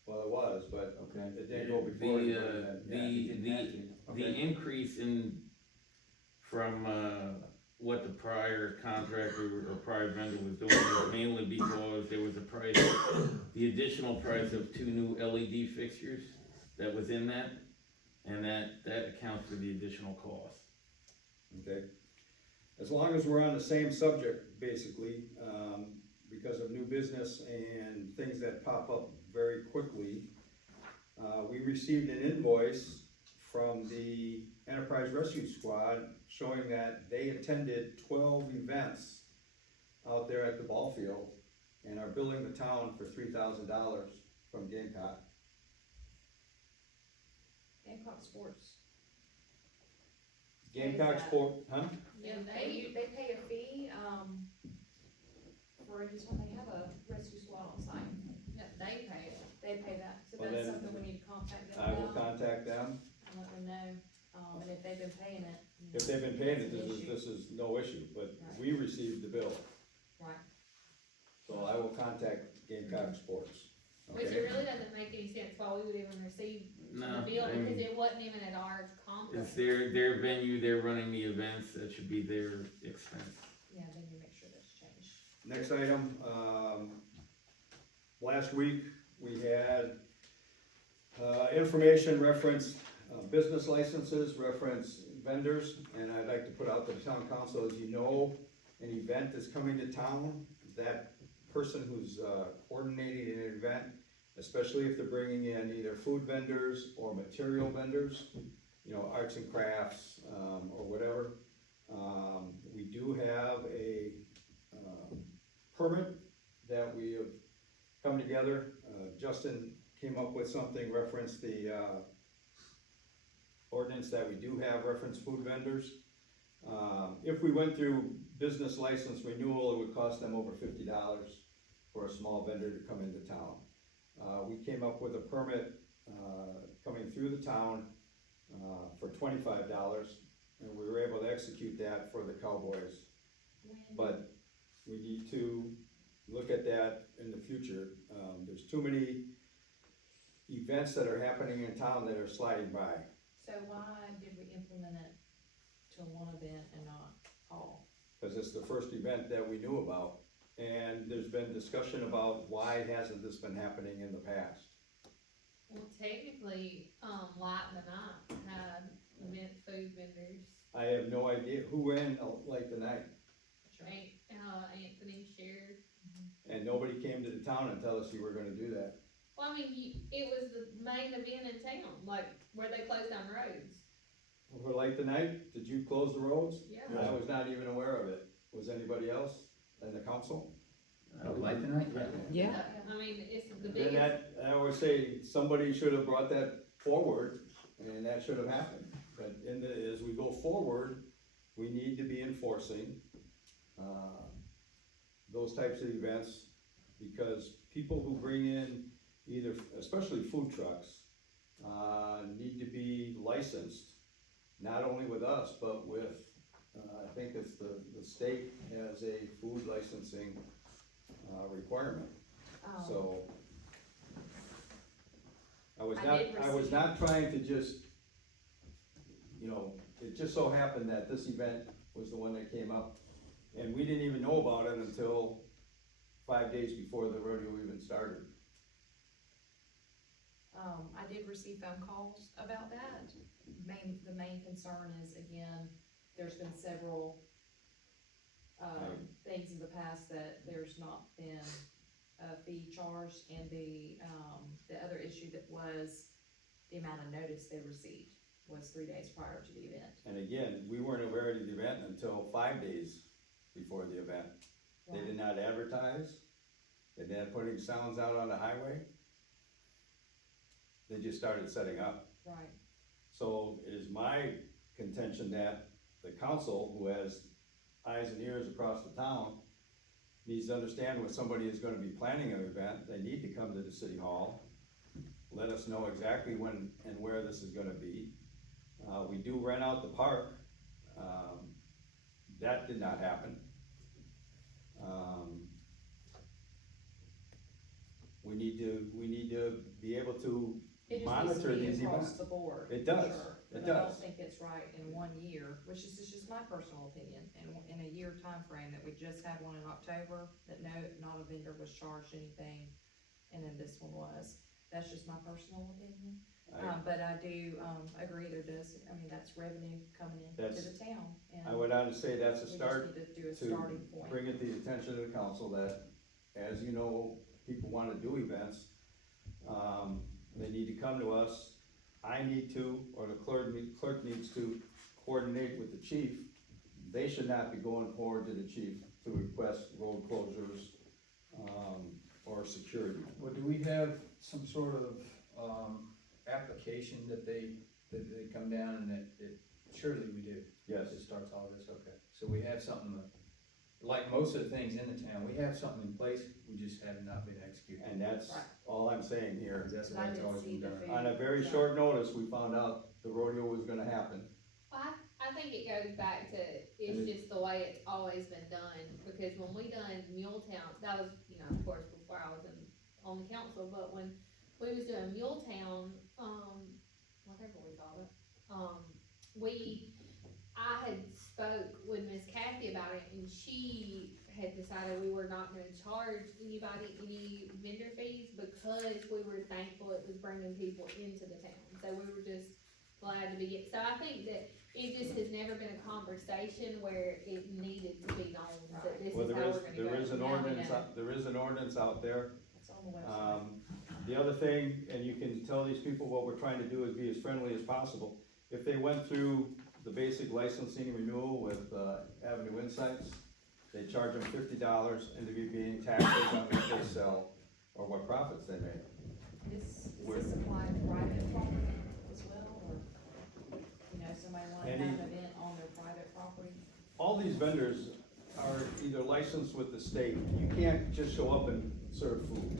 Well, it was, but Okay. it didn't go before. The, Yeah. the increase in, from, what the prior contractor or prior vendor was doing was mainly because there was a price, the additional price of 2 new LED fixtures that was in that, and that accounts for the additional cost. Okay, as long as we're on the same subject, basically, because of new business and things that pop up very quickly, we received an invoice from the Enterprise Rescue Squad showing that they attended 12 events out there at the ball field and are billing the town for $3,000 from Gamecock. Hancock Sports. Gamecock Sport, huh? Yeah, They pay a fee, for just when they have a rescue squad on site, they pay it. they pay that, so Well, that's then, something we need to contact them I will about contact them. and let them know, and if they've been paying it. you If know, they've been paying it, that's an this issue. is no issue, but Right. we received the bill, Right. so I will contact Gamecock Sports. Which it Okay? really doesn't make any sense why we would even receive No, the bill, I because mean, it wasn't even at our complex. it's their venue, they're running the events, that should be their expense. Yeah, then you make sure that's changed. Next item, last week, we had, information reference, business licenses, reference vendors, and I'd like to put out to the town council, as you know, an event is coming to town, that person who's, coordinating an event, especially if they're bringing in either food vendors or material vendors, you know, arts and crafts, or whatever. We do have a, permit that we have come together. Justin came up with something, referenced the, ordinance that we do have reference food vendors. If we went through business license renewal, it would cost them over $50 for a small vendor to come into town. We came up with a permit, coming through the town, for $25, and we were able to execute that for the Cowboys. When, But we need to look at that in the future. There's too many events that are happening in town that are sliding by. So why did we implement it to one event and not all? Cause it's the first event that we knew about, and there's been discussion about why hasn't this been happening in the past? Well, technically, Light in the Night had food vendors, I have no idea who ran like the night, Anthony shared. and nobody came to the town and tell us you were gonna do that. Well, I mean, it was the main event in town, like, where they closed down roads. For like the night, did you close the roads? Yeah. I was not even aware of it. Was anybody else in the council? Light the night? Yeah. I mean, it's the Then biggest, that, I always say, somebody should have brought that forward, and that should have happened. But as we go forward, we need to be enforcing, those types of events, because people who bring in either, especially food trucks, need to be licensed, not only with us, but with, I think it's the state has a food licensing, requirement. So, I was not trying to just, it just so happened that this event was the one that came up, and we didn't even know about it until 5 days before the rodeo even started. I did receive phone calls about that. The main concern is, again, there's been several, things in the past that there's not been a fee charged, and the other issue that was the amount of notice they received was 3 days prior to the event. And again, we weren't aware of the event until 5 days before the event. They did not advertise, they didn't put any sounds out on the highway. They just started setting up. Right. So it is my contention that the council, who has eyes and ears across the town, needs to understand when somebody is gonna be planning an event, they need to come to the city hall. Let us know exactly when and where this is gonna be. We do rent out the park, that did not happen. We need to be able to It just needs monitor to be these across events. the board. It for does, sure. it But I don't does. think it's right in 1 year, which is just my personal opinion, in a year time frame that we just had one in October, that not a vendor was charged anything, and then this one was. That's just my personal opinion. But I do, agree that's revenue coming into That's- the town, and I would honestly say that's a we just start need to do a to starting point. bring it to the attention of the council that, as you know, people wanna do events. They need to come to us. I need to, or the clerk needs to coordinate with the chief. They should not be going forward to the chief to request road closures, or security. Well, do we have some sort of, application that they come down and surely we do? Yes. It starts all this, okay. So we have something, like most of the things in the town, we have something in place, we just have not been executed. And that's Right. all I'm saying here. That's And why I it's didn't always see been the done. food. On a very So- short notice, we found out the rodeo was gonna happen. I think it goes back to, it's just the way it's always been done, because when we done Muletown, that was, of course, before I was on the council, but when we was doing Muletown, whatever we called it, I had spoke with Miss Kathy about it, and she had decided we were not gonna charge anybody any vendor fees, because we were thankful it was bringing people into the town, so we were just glad to be, so I think that it just has never been a conversation where it needed to be known that this is how Well, we're gonna go. there is an Now we ordinance, know. there is an ordinance out there. It's on the website. The other thing, and you can tell these people what we're trying to do is be as friendly as possible. If they went through the basic licensing renewal with, Avenue Insights, they charge them $50 and to be paying taxes on what they sell or what profits they make. Is this applying to private property as well, or, somebody wanna have Any- an event on their private property? All these vendors are either licensed with the state. You can't just show up and serve food.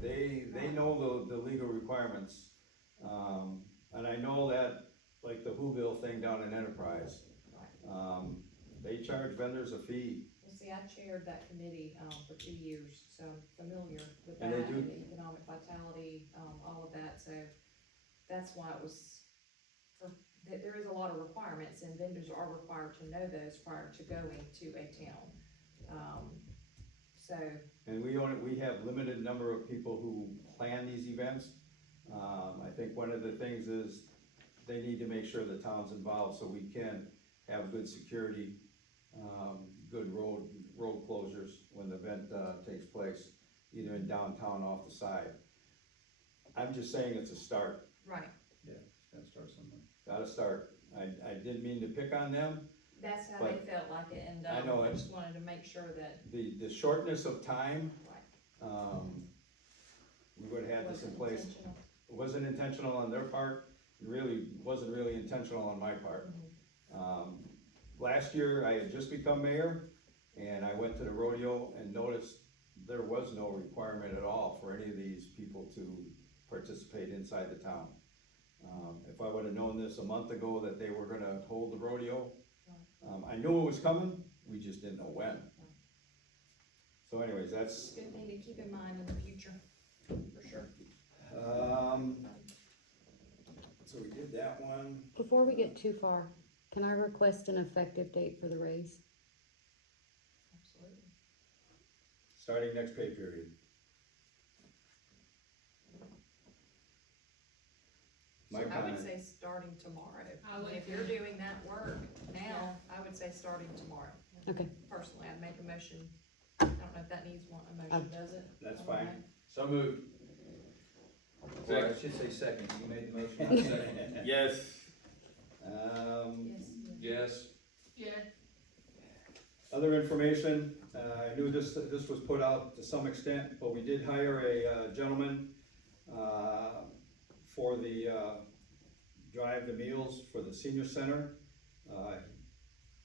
They know the legal requirements. And I know that, like the Whoville thing down in Enterprise, They charge vendors a fee. Well, see, I chaired that committee, for 2 years, so I'm familiar with And that, they do- and the economic vitality, all of that, so that's why it was, there is a lot of requirements, and vendors are required to know those prior to going to a town. So, And we have limited number of people who plan these events. I think one of the things is they need to make sure the town's involved so we can have good security, good road closures when the event, takes place, either in downtown or off the side. I'm just saying it's a start, right, Gotta start somewhere. gotta start. I didn't mean to pick on them. that's how they But- felt like it, and, I know I it. just wanted to make sure that, The shortness of time, right, we would've had this in wasn't place. intentional. It wasn't intentional on their part, really, wasn't really intentional on my part. Last year, I had just become mayor, and I went to the rodeo and noticed there was no requirement at all for any of these people to participate inside the town. If I would've known this a month ago that they were gonna hold the rodeo, I knew it was coming, we just didn't know when. So anyways, that's, Good thing to keep in mind in the future, for sure. so we did that one. Before we get too far, can I request an effective date for the raise? Absolutely. Starting next pay period. My I would comment, say starting tomorrow. I would If you're doing that work now, I would say starting tomorrow. Okay. Personally, I'd make a motion. I don't know if that needs a motion, does it? that's I don't fine. know. So moved. Or I should say second, you made the motion, I second. Yes, Yes. Yes. Yeah. Other information, I knew this was put out to some extent, but we did hire a gentleman, for the, drive the meals for the senior center.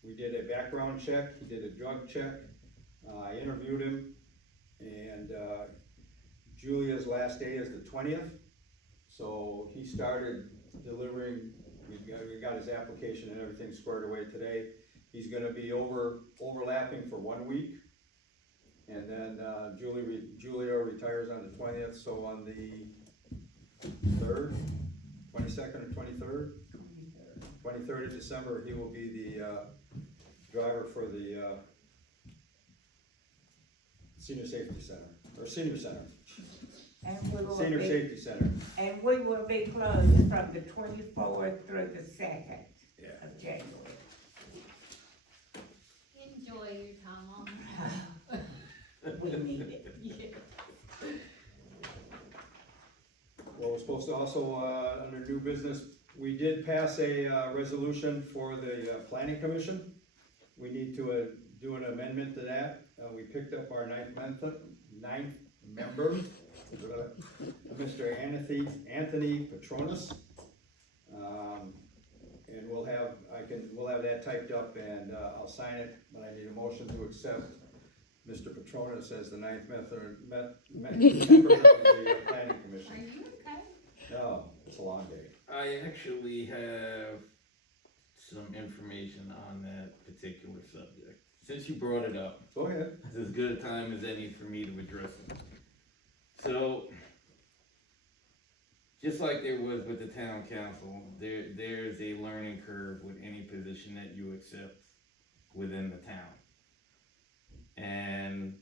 We did a background check, he did a drug check, I interviewed him, and, Julia's last day is the 20th, so he started delivering, we got his application and everything squared away today. He's gonna be overlapping for 1 week, and then, Julia retires on the 20th, so on the 3rd, 22nd or 23rd? 23rd of December, he will be the, driver for the, senior safety center, or senior center, And we will senior be, safety center. and we will be closed from the 24th through the 2nd Yeah. of January. Enjoy your time on. We need it. Yeah. Well, we're supposed to also, under new business, we did pass a, resolution for the, planning commission. We need to, do an amendment to that. We picked up our ninth member, Mr. Anthony Petronas. And we'll have that typed up and, I'll sign it, but I need a motion to accept Mr. Petronas as the ninth member of the planning commission. Are you okay? No, it's a long day. I actually have some information on that particular subject. Since you brought it up, Go ahead. it's as good a time as any for me to address it. So, just like there was with the town council, there's a learning curve with any position that you accept within the town. And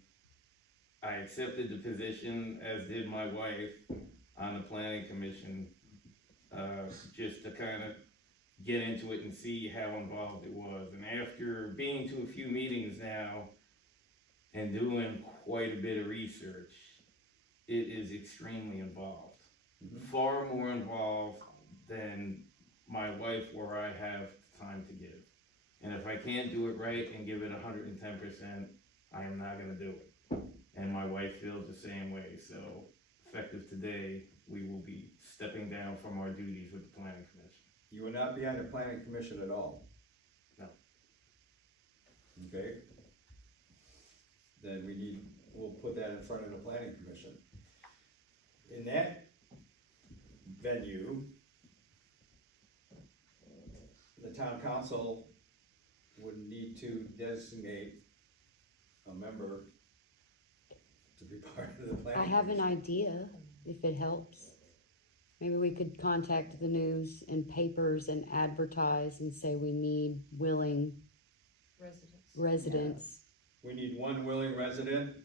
I accepted the position, as did my wife, on the planning commission, just to kind of get into it and see how involved it was. And after being to a few meetings now and doing quite a bit of research, it is extremely involved. Far more involved than my wife or I have time to give. And if I can't do it right and give it 110%, I am not gonna do it. And my wife feels the same way, so effective today, we will be stepping down from our duties with the planning commission. You will not be on the planning commission at all? No. Okay? Then we'll put that in front of the planning commission. In that venue, the town council would need to designate a member to be part of the planning. I have an commission. idea, if it helps. Maybe we could contact the news and papers and advertise and say we need willing Residents. residents. We need one willing resident,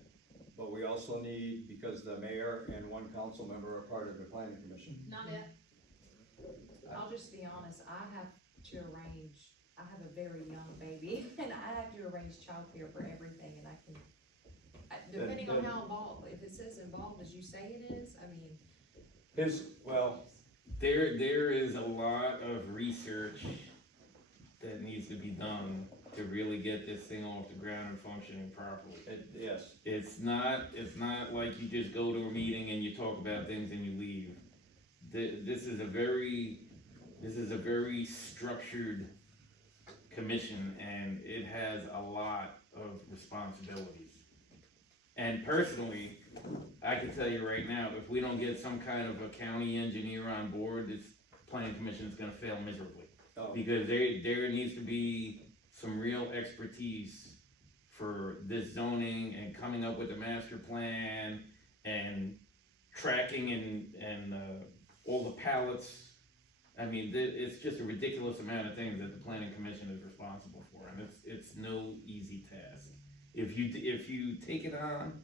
but we also need, because the mayor and one council member are part of the planning commission. Not yet. I'll just be honest, I have to arrange, I have a very young baby, and I have to arrange childcare for everything, and I can, depending on how involved, if it says involved as you say it is, I mean. Well, There is a lot of research that needs to be done to really get this thing off the ground and functioning properly. yes, It's not like you just go to a meeting and you talk about things and you leave. This is a very structured commission, and it has a lot of responsibilities. And personally, I can tell you right now, if we don't get some kind of a county engineer on board, this planning commission is gonna fail miserably. oh, Because there needs to be some real expertise for this zoning and coming up with a master plan and tracking and all the pallets. I mean, it's just a ridiculous amount of things that the planning commission is responsible for, and it's no easy task. If you take it on,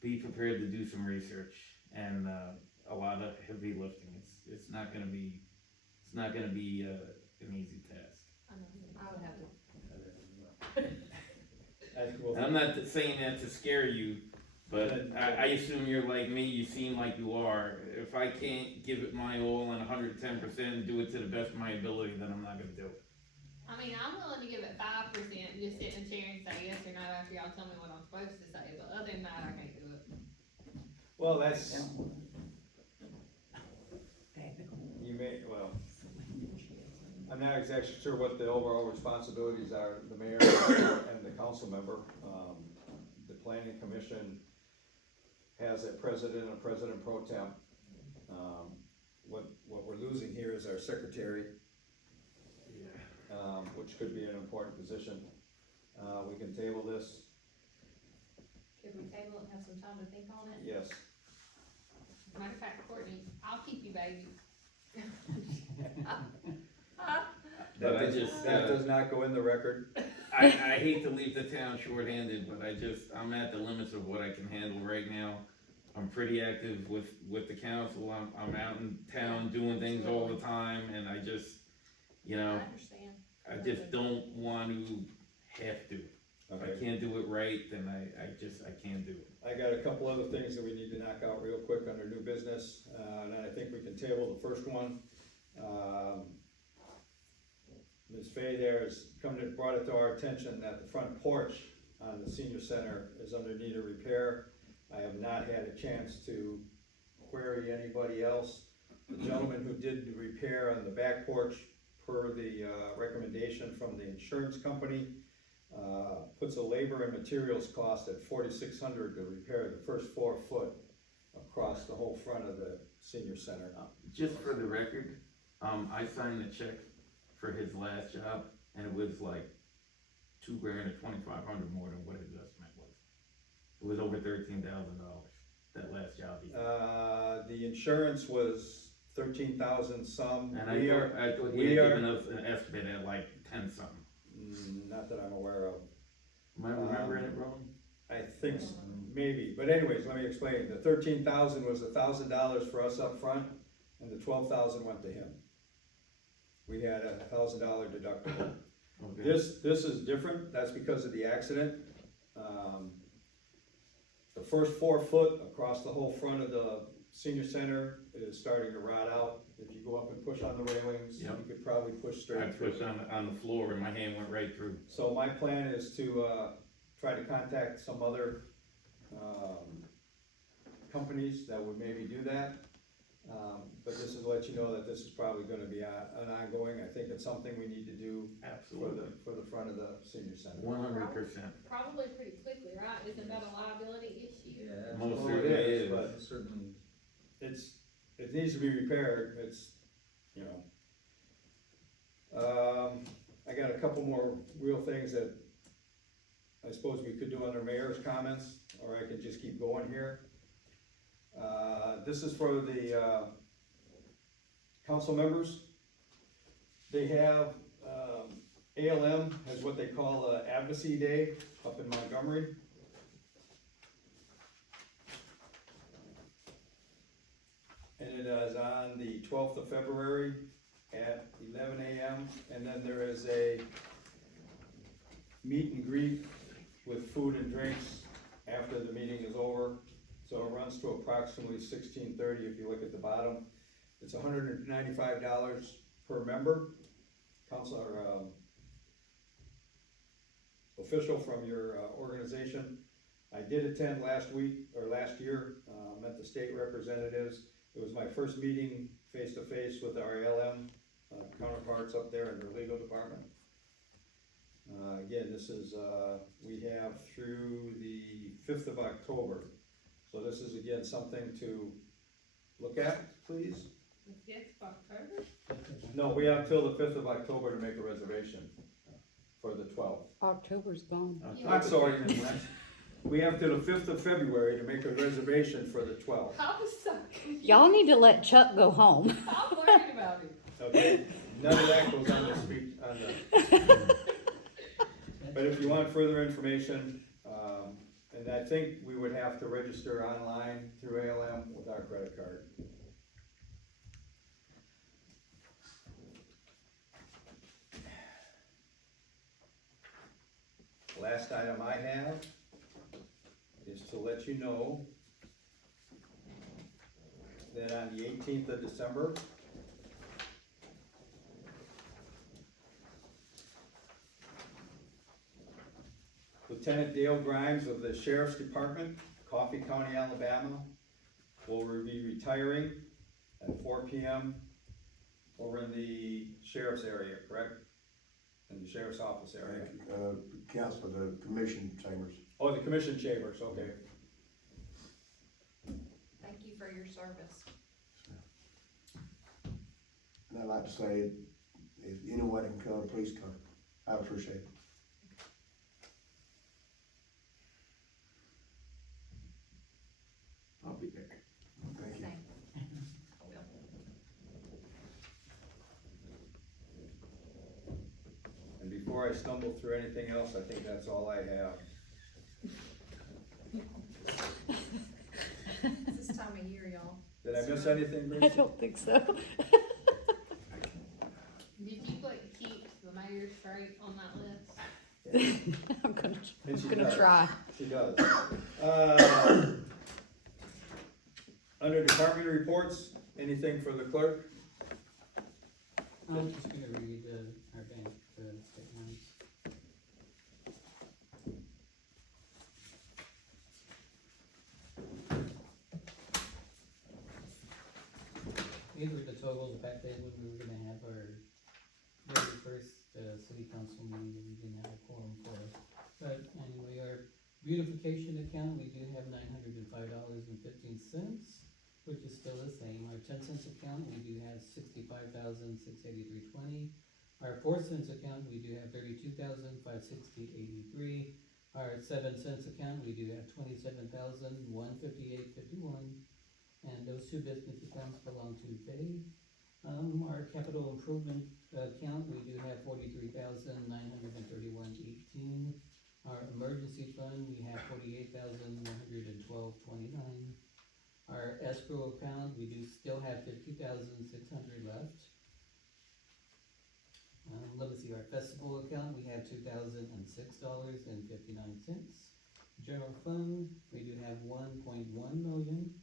be prepared to do some research and a lot of heavy lifting. It's not gonna be an easy task. I would have to. I'm not saying that to scare you, but I assume you're like me, you seem like you are. If I can't give it my all and 110% and do it to the best of my ability, then I'm not gonna do it. I mean, I'm willing to give it 5% and just sit in a chair and say yes or no after y'all tell me what I'm supposed to say, but other than that, I can't do it. well, that's, you may, well, I'm not exactly sure what the overall responsibilities are, the mayor and the council member. The planning commission has a president pro temp. What we're losing here is our secretary, which could be an important position. We can table this, Could we table it and have some time to think on it? yes. Matter of fact, Courtney, I'll keep you, baby. But I just, That does not go in the record. I hate to leave the town shorthanded, but I'm at the limits of what I can handle right now. I'm pretty active with the council, I'm out in town doing things all the time, and I just, you I know, understand. I just don't want to have to. If I Okay, can't do it right, then I can't do it. I got a couple other things that we need to knock out real quick under new business, and I think we can table the first one. Ms. Fay there has brought it to our attention that the front porch on the senior center is under need of repair. I have not had a chance to query anybody else. The gentleman who did the repair on the back porch, per the recommendation from the insurance company, puts a labor and materials cost at $4,600 to repair the first 4 foot across the whole front of the senior center. Just for the record, I signed the check for his last job, and it was like $2,000 or $2,500 more than what his estimate was. It was over $13,000, that last job he did. The insurance was 13,000 some. And I thought he we had are- given us an estimate at like 10 something. Not that I'm aware of. Am I remembering it wrong? I think maybe, but anyways, let me explain. The 13,000 was $1,000 for us up front, and the 12,000 went to him. We had a $1,000 deductible. Okay. This is different, that's because of the accident. The first 4 foot across the whole front of the senior center is starting to rot out. If you go up and push on the railings, you Yep. could probably push I straight through. pushed on the floor and my hand went right through. So my plan is to, try to contact some other, companies that would maybe do that. But just to let you know that this is probably gonna be an ongoing, I think it's something we need to do Absolutely. for the front of the senior center. 100%. Probably pretty quickly, right? Isn't that a liability issue? Yeah, Most Well, certainly it is, is. but certainly. it needs to be repaired, it's, you know. I got a couple more real things that I suppose we could do under mayor's comments, or I could just keep going here. This is for the, council members. They have, ALM has what they call Advocacy Day up in Montgomery. And it is on the 12th of February at 11 a.m. And then there is a meet and greet with food and drinks after the meeting is over. So it runs to approximately 16:30 if you look at the bottom. It's $195 per member, counselor, official from your organization. I did attend last year, met the state representatives. It was my first meeting face-to-face with our ALM counterparts up there in their legal department. Again, this is, we have through the 5th of October. So this is again something to look at, please. The 5th of October? No, we have till the 5th of October to make a reservation for the 12th. October's gone. I'm sorry, we have till the 5th of February to make a reservation for the 12th. I was so confused. Y'all need to let Chuck go home. I'm worried about it. Okay, none of that goes on the speech, on the, but if you want further information, and I think we would have to register online through ALM with our credit card. Last item I have is to let you know that on the 18th of December, Lieutenant Dale Grimes of the Sheriff's Department, Coffee County, Alabama, will be retiring at 4 p.m. over in the sheriff's area, correct? In the sheriff's office area. Council, the commission chambers. Oh, the commission chambers, okay. Thank you for your service. And I'd like to say, if anyone can come, please come. I appreciate it. I'll be there. Thank you. Same. I will. And before I stumble through anything else, I think that's all I have. It's this time of year, y'all. Did I miss anything, I Bruce? don't think so. Did you keep the mayor straight on that list? And she I'm gonna does. try. She does. Under department reports, anything for the clerk? I'm just gonna read, our bank, statements. These were the totals back then when we were gonna have our very first, city council meeting that we didn't have a quorum for. But anyway, our beautification account, we do have $905.15, which is still the same. Our 10 cents account, we do have $65,683.20. Our 4 cents account, we do have $32,560.83. Our 7 cents account, we do have $27,158.51. And those two business accounts belong to Betty. Our capital improvement account, we do have $43,931.18. Our emergency fund, we have $48,112.29. Our escrow account, we do still have $50,600 left. Let me see, our festival account, we have $2,006.59. General fund, we do have 1.1 million,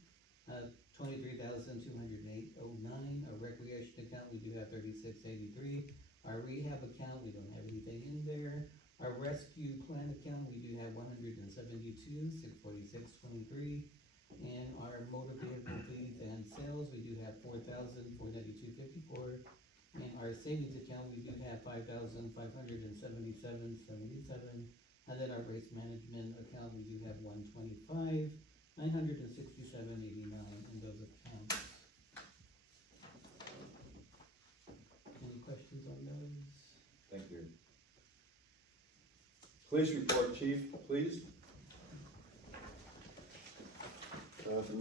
23,208.09. Our recreation account, we do have 3683. Our rehab account, we don't have anything in there. Our rescue plan account, we do have 172,646.23. And our motor vehicle fees and sales, we do have 4,492.54. And our savings account, we do have 5,577.77. And then our waste management account, we do have 125,967.89 in those accounts. Any questions on those? Thank you. Police report, chief, please. For the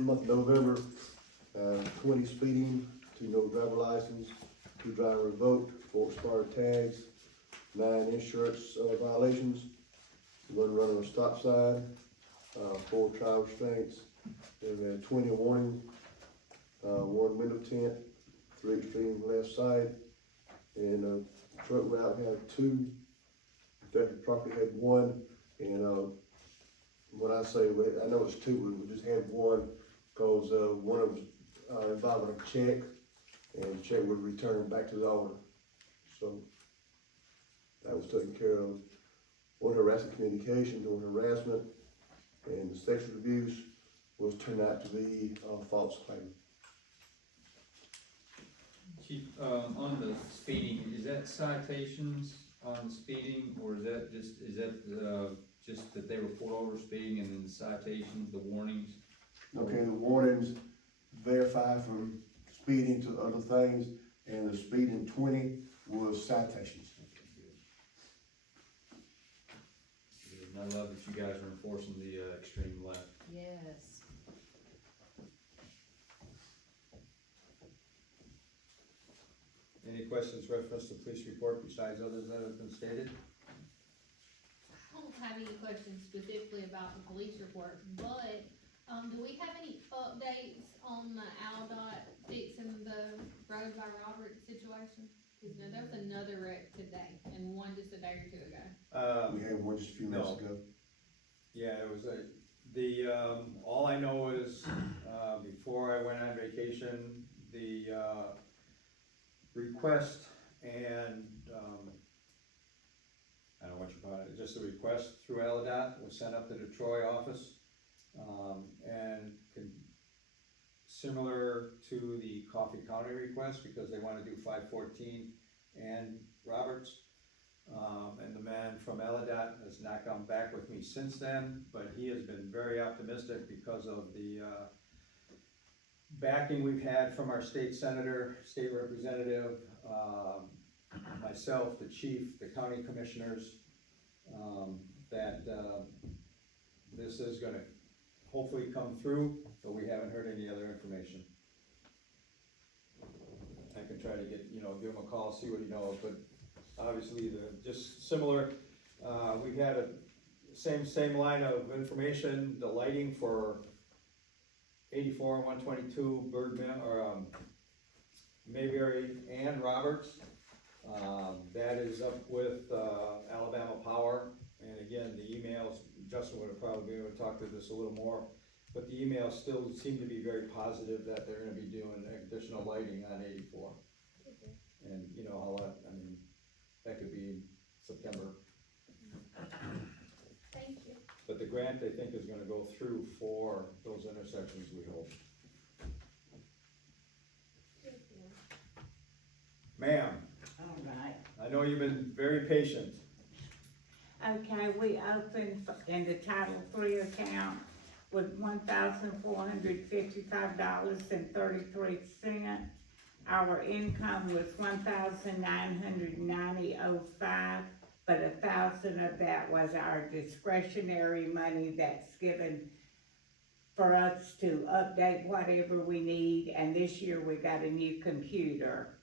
month of November, 20 speeding, 2 no driver license, 2 driver revoked, 4 expired tags, 9 insurance violations, 1 running a stop sign, 4 trial restraints, and we had 20 warning, 1 window tint, 3 extreme left side, and truck route had 2, affected property had 1, and when I say, I know it's 2, we just had 1, cause one of them involving a check, and the check was returned back to the owner. So, that was taken care of. On harassing communications, on harassment, and sexual abuse was turned out to be a false claim. Chief, on the speeding, is that citations on speeding, or is that just that they report over speeding and then the citations, the warnings? Okay, the warnings verify from speeding to other things, and the speeding 20 was citations. And I love that you guys are enforcing the extreme left. Yes. Any questions reference to police report besides others that have been stated? I don't have any questions specifically about the police report, but, do we have any updates on the ALDOT fixing the road by Robert situation? Cause no, there was another wreck today, and one just a day or 2 ago. We had one just a few minutes No. ago. Yeah, it was all I know is, before I went on vacation, the, request and, I don't know what you call it, just a request through ALDOT was sent up to the Troy office. Similar to the Coffee County request, because they wanna do 514 and Roberts. And the man from ALDOT has not come back with me since then, but he has been very optimistic because of the, backing we've had from our state senator, state representative, myself, the chief, the county commissioners, that this is gonna hopefully come through, but we haven't heard any other information. I can try to get, give him a call, see what he knows, but obviously just similar, we've had a same line of information, the lighting for 84 and 122 Mayberry and Roberts. That is up with Alabama Power, and again, the emails, Justin would have probably been able to talk to this a little more, but the emails still seem to be very positive that they're gonna be doing additional lighting on 84. And you know how that, that could be September. Thank you. But the grant, they think, is gonna go through for those intersections, we hope. Ma'am, All right. I know you've been very patient. Okay, we opened in the Title III account with $1,455.33. Our income was $1,990.05, but 1,000 of that was our discretionary money that's given for us to update whatever we need, and this year we got a new computer.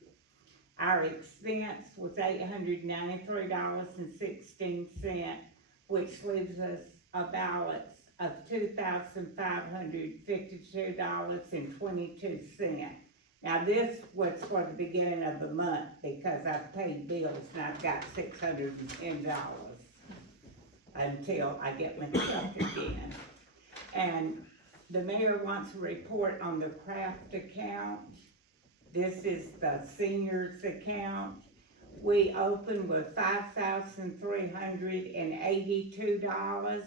Our expense was $893.16, which leaves us a balance of $2,552.22. Now, this was for the beginning of the month, because I've paid bills and I've got $610 until I get my check again. And the mayor wants a report on the craft account. This is the seniors account. We opened with $5,382.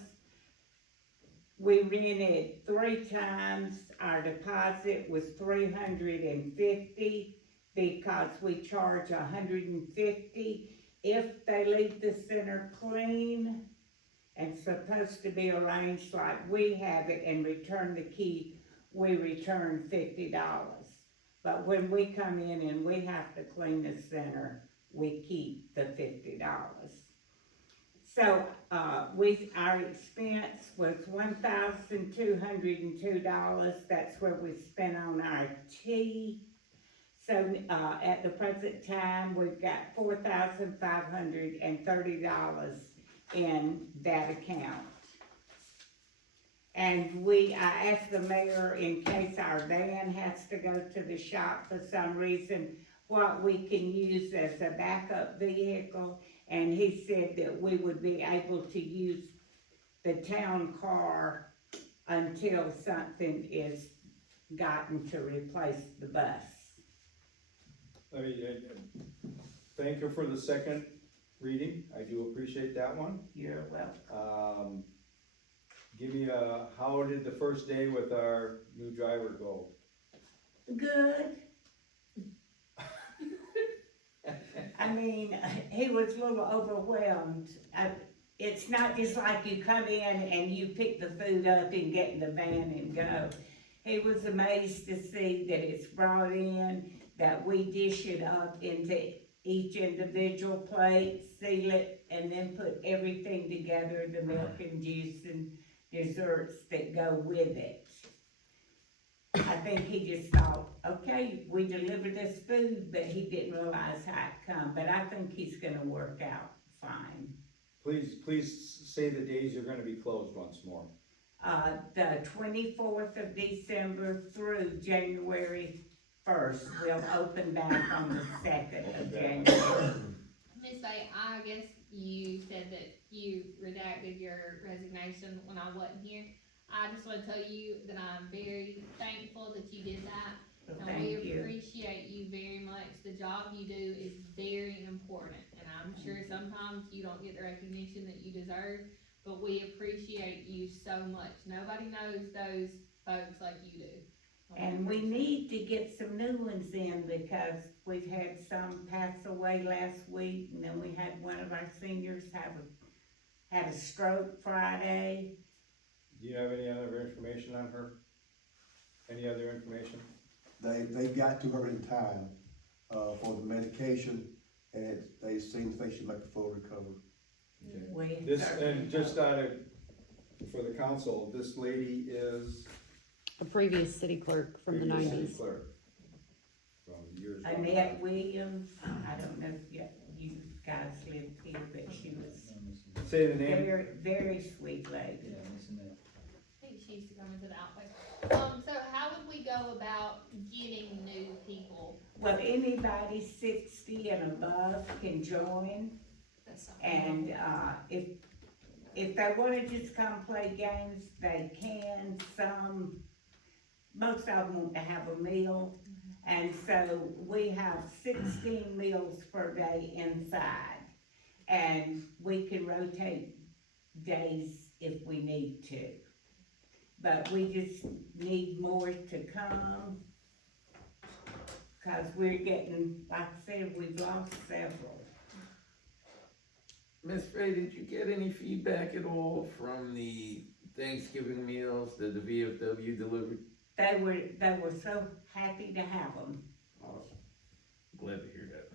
We rented 3 times. Our deposit was $350 because we charge $150 if they leave the center clean and supposed to be arranged like we have it and return the key, we return $50. But when we come in and we have to clean the center, we keep the $50. So, our expense was $1,202, that's where we spent on our tea. So, at the present time, we've got $4,530 in that account. And I asked the mayor, in case our van has to go to the shop for some reason, what we can use as a backup vehicle. And he said that we would be able to use the town car until something is gotten to replace the bus. I mean, thank you for the second reading, I do appreciate that one. You're welcome. Give me how did the first day with our new driver go? Good. I mean, he was a little overwhelmed. It's not just like you come in and you pick the food up and get in the van and go. He was amazed to see that it's brought in, that we dish it up into each individual plate, seal it, and then put everything together, the milk and juice and desserts that go with it. I think he just thought, okay, we delivered this food, but he didn't realize how it come, but I think he's gonna work out fine. Please say the days you're gonna be closed once more. The 24th of December through January 1st, we'll open back on the 2nd of January. Miss A, I guess you said that you redacted your resignation when I wasn't here. I just wanna tell you that I'm very thankful that you did that. So And thank we you. appreciate you very much. The job you do is very important, and I'm sure sometimes you don't get the recognition that you deserve, but we appreciate you so much. Nobody knows those folks like you do. And we need to get some new ones in because we've had some pass away last week, and then we had one of our seniors had a stroke Friday. Do you have any other information on her? Any other information? They got to her in time, for the medication, and they seem to think she'll make a full recovery. Okay. This, and just for the council, this lady is. A previous city clerk from the previous city nineties. clerk from years gone by. Annette Williams, I don't know if you guys live here, but she was Say the name. very, very sweet lady. Yeah, listen to that. I think she used to come into the outback. So how would we go about getting new people? Well, anybody 60 and above can join, That's something. and, if they wanna just come play games, they can. Most of them want to have a meal, and so we have 16 meals per day inside. And we can rotate days if we need to. But we just need more to come, cause we're getting, like I said, we've lost several. Ms. Fay, did you get any feedback at all from the Thanksgiving meals that the VFW delivered? They were so happy to have them, Awesome. Glad to hear that.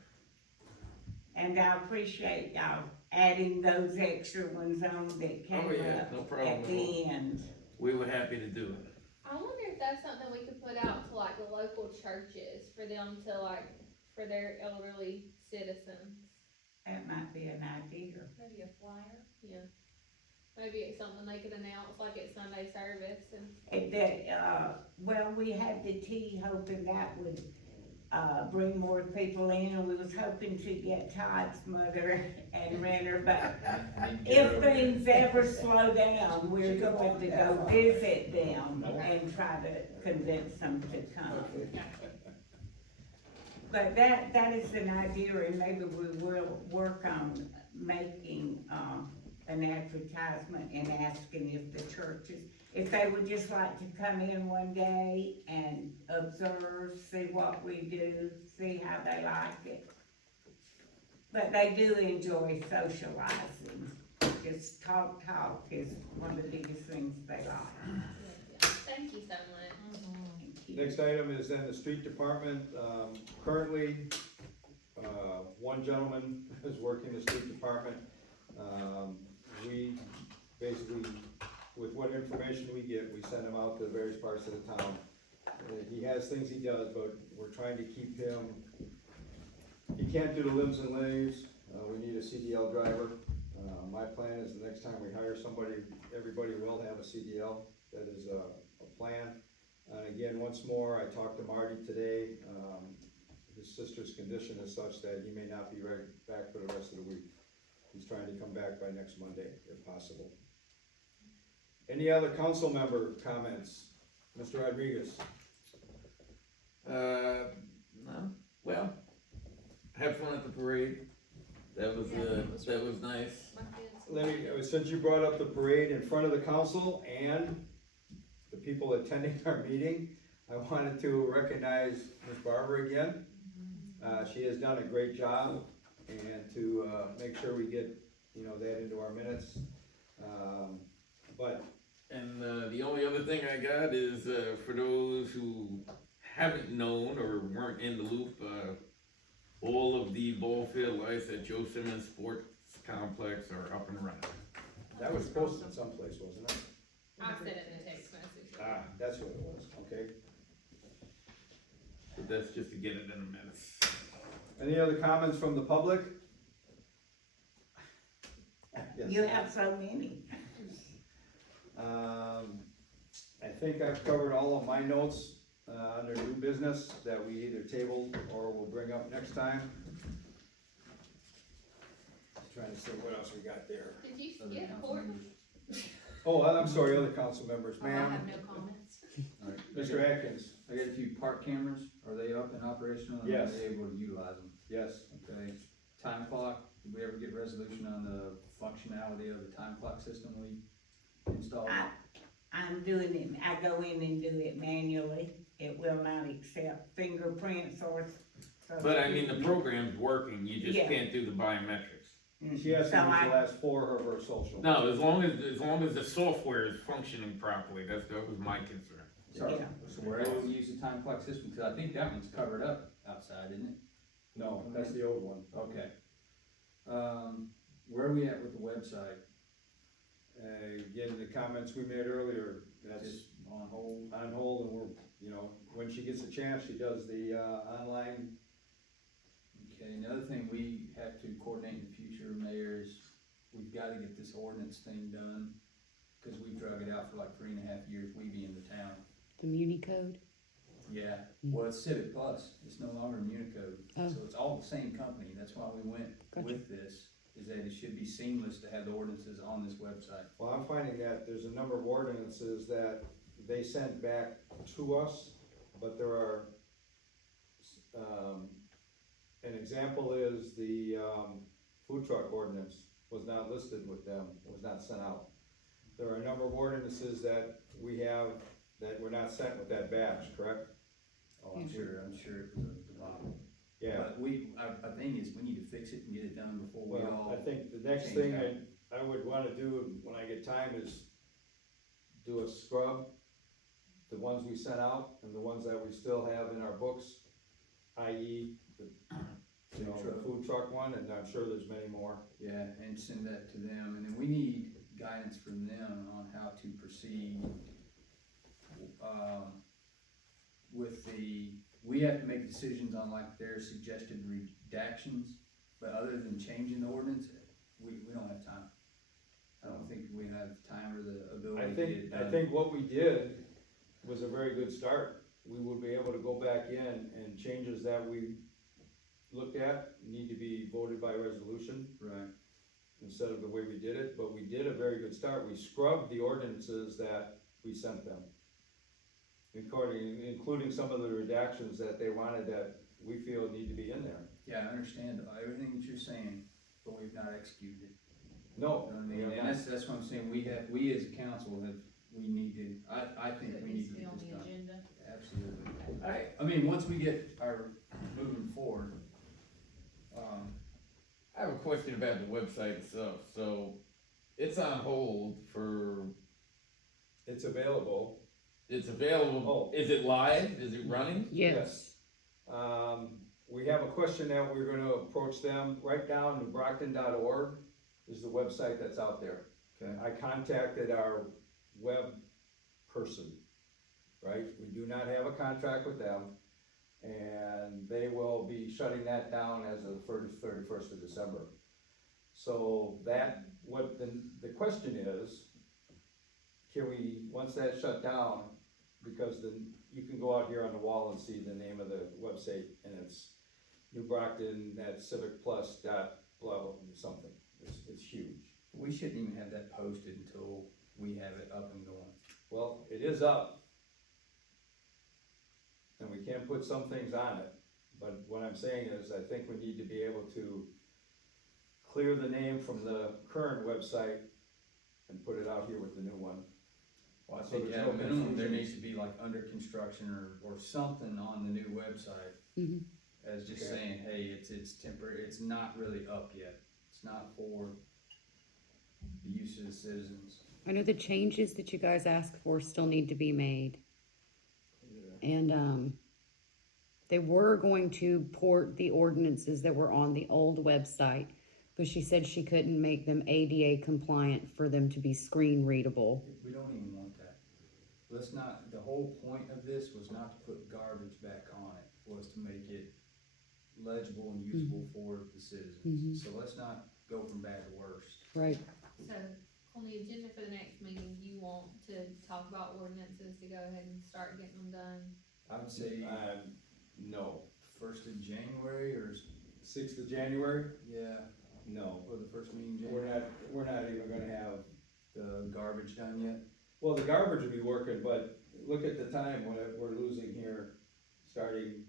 and I appreciate y'all adding those extra ones on that came Oh, yeah, no up problem at at the end. We were happy to do it. I wonder if that's something we could put out to like the local churches for them to like, for their elderly citizens. That might be an idea. Maybe a flyer. Yeah. Maybe it's something they could announce like at Sunday service and. Well, we had the tea hoping that would, bring more people in, and we was hoping to get Todd's mother and Renner, but if things ever slow down, we're going to go visit them and try to convince them to come. But that is an idea, and maybe we will work on making, an advertisement and asking if the churches, if they would just like to come in one day and observe, see what we do, see how they like it. But they do enjoy socializing, just talk is one of the biggest things they like. Thank you so much. Thank you. Next item is then the street department. Currently, one gentleman is working the street department. we basically, with what information we get, we send him out to various parts of the town. He has things he does, but we're trying to keep him, he can't do the limbs and lays, we need a CDL driver. My plan is the next time we hire somebody, everybody will have a CDL, that is a plan. And again, once more, I talked to Marty today, his sister's condition is such that he may not be right back for the rest of the week. He's trying to come back by next Monday, if possible. Any other council member comments? Mr. Rodriguez? No, well, had fun at the parade, that was nice. My kids. Let me, since you brought up the parade in front of the council and the people attending our meeting, I wanted to recognize Ms. Barber again. She has done a great job, and to, make sure we get, you know, that into our minutes. But And the only other thing I got is for those who haven't known or weren't in the loop, all of the ball field lights at Joe Simmons Sports Complex are up and running. that was posted someplace, wasn't it? I sent it in a text message. That's what it was, okay. But that's just to get it in the minutes. Any other comments from the public? Yes. You have so many. I think I've covered all of my notes, under new business that we either tabled or will bring up next time. Just trying to see what else we got there. Did you skip Horton? Oh, I'm sorry, other council members, I ma'am, have no comments. Alright, Mr. Atkins, I got a few park cameras, are they up and operational, and Yes. are they able to utilize them? yes, Okay, time clock, did we ever get resolution on the functionality of the time clock system we installed? I'm doing it, I go in and do it manually, it will not accept fingerprints or. But I mean, the program's working, you just Yeah. can't do the biometrics. she has to So use I- the last four of her social. No, as long as the software is functioning properly, that was my concern. Sorry, Yeah. so we're able to use the time clock system, cause I think that one's covered up outside, isn't it? No, that's the old one. Okay. Where are we at with the website? Again, the comments we made earlier, that's Just on hold? on hold, and we're, you know, when she gets a chance, she does the, online. Okay, another thing we have to coordinate in the future, Mayor, is we've gotta get this ordinance thing done, cause we drug it out for like 3.5 years, we being the town. The Muni Code. Yeah, well, it's Civic Plus, it's no longer Municode, Oh. so it's all the same company, that's why we went Gotcha. with this, is that it should be seamless to have the ordinances on this website. Well, I'm finding that there's a number of ordinances that they sent back to us, but there are, an example is the, food truck ordinance was not listed with them, was not sent out. There are a number of ordinances that we have that were not sent with that batch, correct? Oh, I'm sure it was at the bottom. Yeah, But our thing is, we need to fix it and get it done before we well, all. I think the next change thing that. I would wanna do when I get time is do a scrub, the ones we sent out and the ones that we still have in our books, i.e. the, you know, the food truck one, and I'm sure there's many more. Yeah, and send that to them, and then we need guidance from them on how to proceed. With we have to make decisions on like their suggested redactions, but other than changing the ordinance, we don't have time. I don't think we have time or the ability to get it done. I think what we did was a very good start. We will be able to go back in and changes that we looked at need to be voted by resolution Right, instead of the way we did it, but we did a very good start. We scrubbed the ordinances that we sent them. Including some of the redactions that they wanted that we feel need to be in there. yeah, I understand everything that you're saying, but we've not executed. No, You know what I we mean? have And not. that's what I'm saying, we as a council we need to, I think we need to get this done. agenda. Absolutely. I mean, once we get our moving forward, I have a question about the website itself, so it's on hold for, It's available. it's available, is it live, is it running? Yes. We have a question that we're gonna approach them, right down newbrockton.org is the website that's out there. Okay. I contacted our web person, right? We do not have a contract with them, and they will be shutting that down as of the 31st of December. So that, what the question is, can we, once that's shut down, because then you can go out here on the wall and see the name of the website, and it's New Brockton, that's Civic Plus dot blah, blah, something, it's huge. We shouldn't even have that posted until we have it up and going. Well, it is up. And we can put some things on it, but what I'm saying is, I think we need to be able to clear the name from the current website and put it out here with the new one. Well, I So think there's at no a minimum, there confusion. needs to be like under construction or something on the new website. Mhm. As just Okay. saying, hey, it's temporary, it's not really up yet, it's not for the use of the citizens. I know the changes that you guys asked for still need to be made. And, they were going to port the ordinances that were on the old website, but she said she couldn't make them ADA compliant for them to be screen readable. We don't even want that. Let's not, the whole point of this was not to put garbage back on it, was to make it legible and usable for the citizens. So let's not go from bad to worse. Right. So, on the agenda for the next meeting, you want to talk about ordinances to go ahead and start getting them done? I would say No. 1st of January or, 6th of January? yeah, No. or the first meeting in January. We're not even gonna have, The garbage done yet? well, the garbage will be working, but look at the time when we're losing here, starting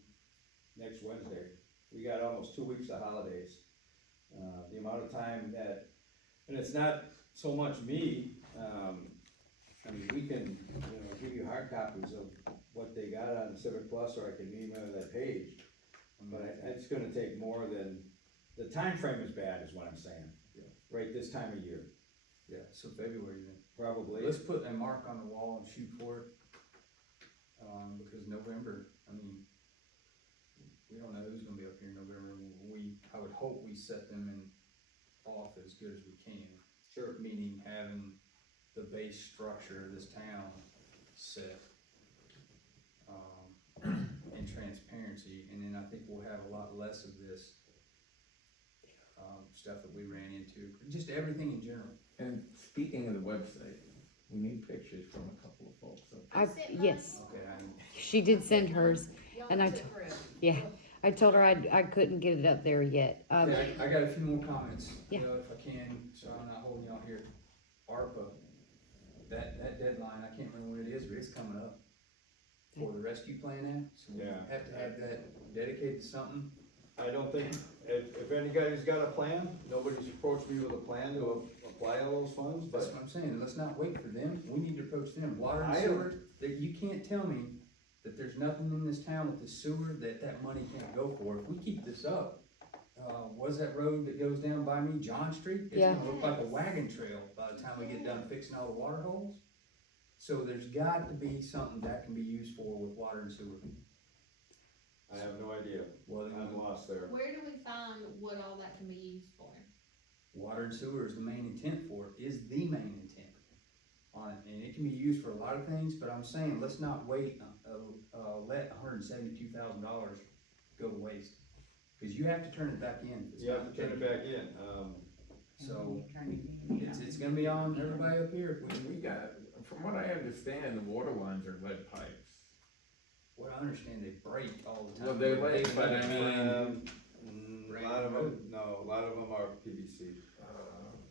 next Wednesday. We got almost 2 weeks of holidays. The amount of time that, and it's not so much me, I mean, we can, give you hard copies of what they got on Civic Plus, or I can email that page. But it's gonna take more than, the time frame is bad, is what I'm saying. Yeah. Right this time of year, Yeah, so February then. probably. Let's put a mark on the wall and shoot for it. Because November, I mean, we don't know who's gonna be up here in November. I would hope we set them in off as good as we can. Sure. Meaning having the base structure of this town set, in transparency, and then I think we'll have a lot less of this, stuff that we ran into, just everything in general. And speaking of the website, we need pictures from a couple of folks up there. I, sent mine. yes, Okay, she did send hers, Y'all and I took t- forever. yeah. I told her I couldn't get it up there yet. Okay, I got a few more comments, Yeah. if I can, so I'm not holding y'all here. ARPA, that deadline, I can't remember when it is, but it's coming up for the rescue plan now, so we Yeah. have to have that dedicated to something. I don't think, if anybody's got a plan, nobody's approached me with a plan to apply all those funds, That's but what I'm saying, let's not wait for them, we need to approach them, water and I sewer, that you can't tell me that there's nothing in this town with the sewer that money can't go for. If we keep this up, what's that road that goes down by me, John Street? It's Yeah. gonna look like a wagon trail by the time we get done fixing all the water holes. So there's got to be something that can be used for with water and sewer. I have no idea. Well, I'm then, lost there. Where do we find what all that can be used for? water and sewer is the main intent for it, is the main intent on it, and it can be used for a lot of things, but I'm saying, let's not wait, let $172,000 go to waste. Cause you have to turn it back in. It's You have not to turn it taken. back in, So, it's gonna be on everybody up here. We got, from what I understand, the water lines are lead pipes. What I understand, they break all the time. Well, they lay, but I mean, a lot of them are PVC.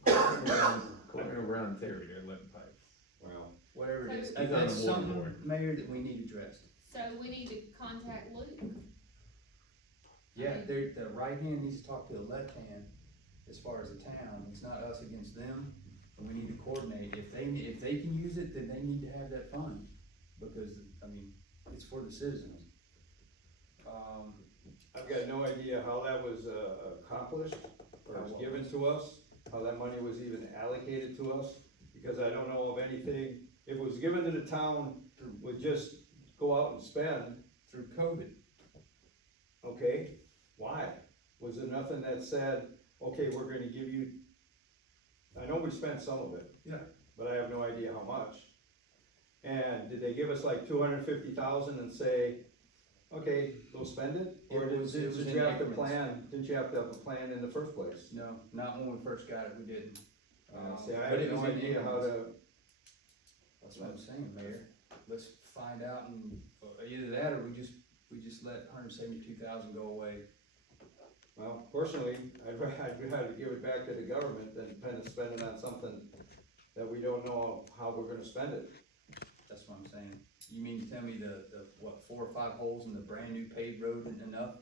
I've been around Terry, they're lead pipes. Well, Whatever it is, He's on the that's water something, board. Mayor, that we need addressed. So we need to contact Luke. Yeah, the right hand needs to talk to the left hand as far as the town, it's not us against them, and we need to coordinate, if they can use it, then they need to have that fund, because, I mean, it's for the citizens. I've got no idea how that was accomplished or was given to us, how that money was even allocated to us, because I don't know of anything. If it was given to the town, would just go out and spend, Through COVID, okay, why? Was there nothing that said, okay, we're gonna give you I know we spent some of it. Yeah. But I have no idea how much. And did they give us like 250,000 and say, okay, go spend it? Or It was did in you have to increments. plan, didn't you have to have a plan in the first place? No, not when we first got it, we didn't. See, I But have it no was in idea how increments. to, That's what I'm saying, Mayor. Let's find out and either that or we just let 172,000 go away. well, personally, I'd rather give it back to the government than depend on spending on something that we don't know how we're gonna spend it. That's what I'm saying. You mean to tell me the what, 4 or 5 holes in the brand new paved road isn't enough?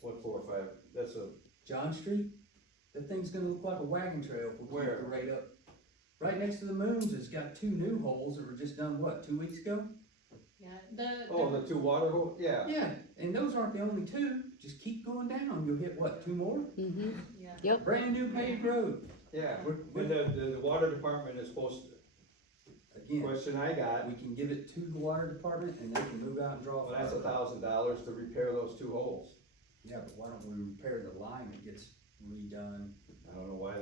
What, 4 or 5, that's a, John Street? That thing's gonna look like a wagon trail if we Where? keep the rate up. Right next to the Moons, it's got 2 new holes that were just done, what, 2 weeks ago? Yeah, oh, the 2 water holes, yeah. Yeah, and those aren't the only 2. Just keep going down. You'll hit what, 2 more? yeah. Brand new paved road. Yeah, We're- and the water department is supposed to, Again, question I got, we can give it to the water department and they can move out and draw. well, that's fire. $1,000 to repair those 2 holes. Yeah, but why don't we repair the line that gets redone? I don't know why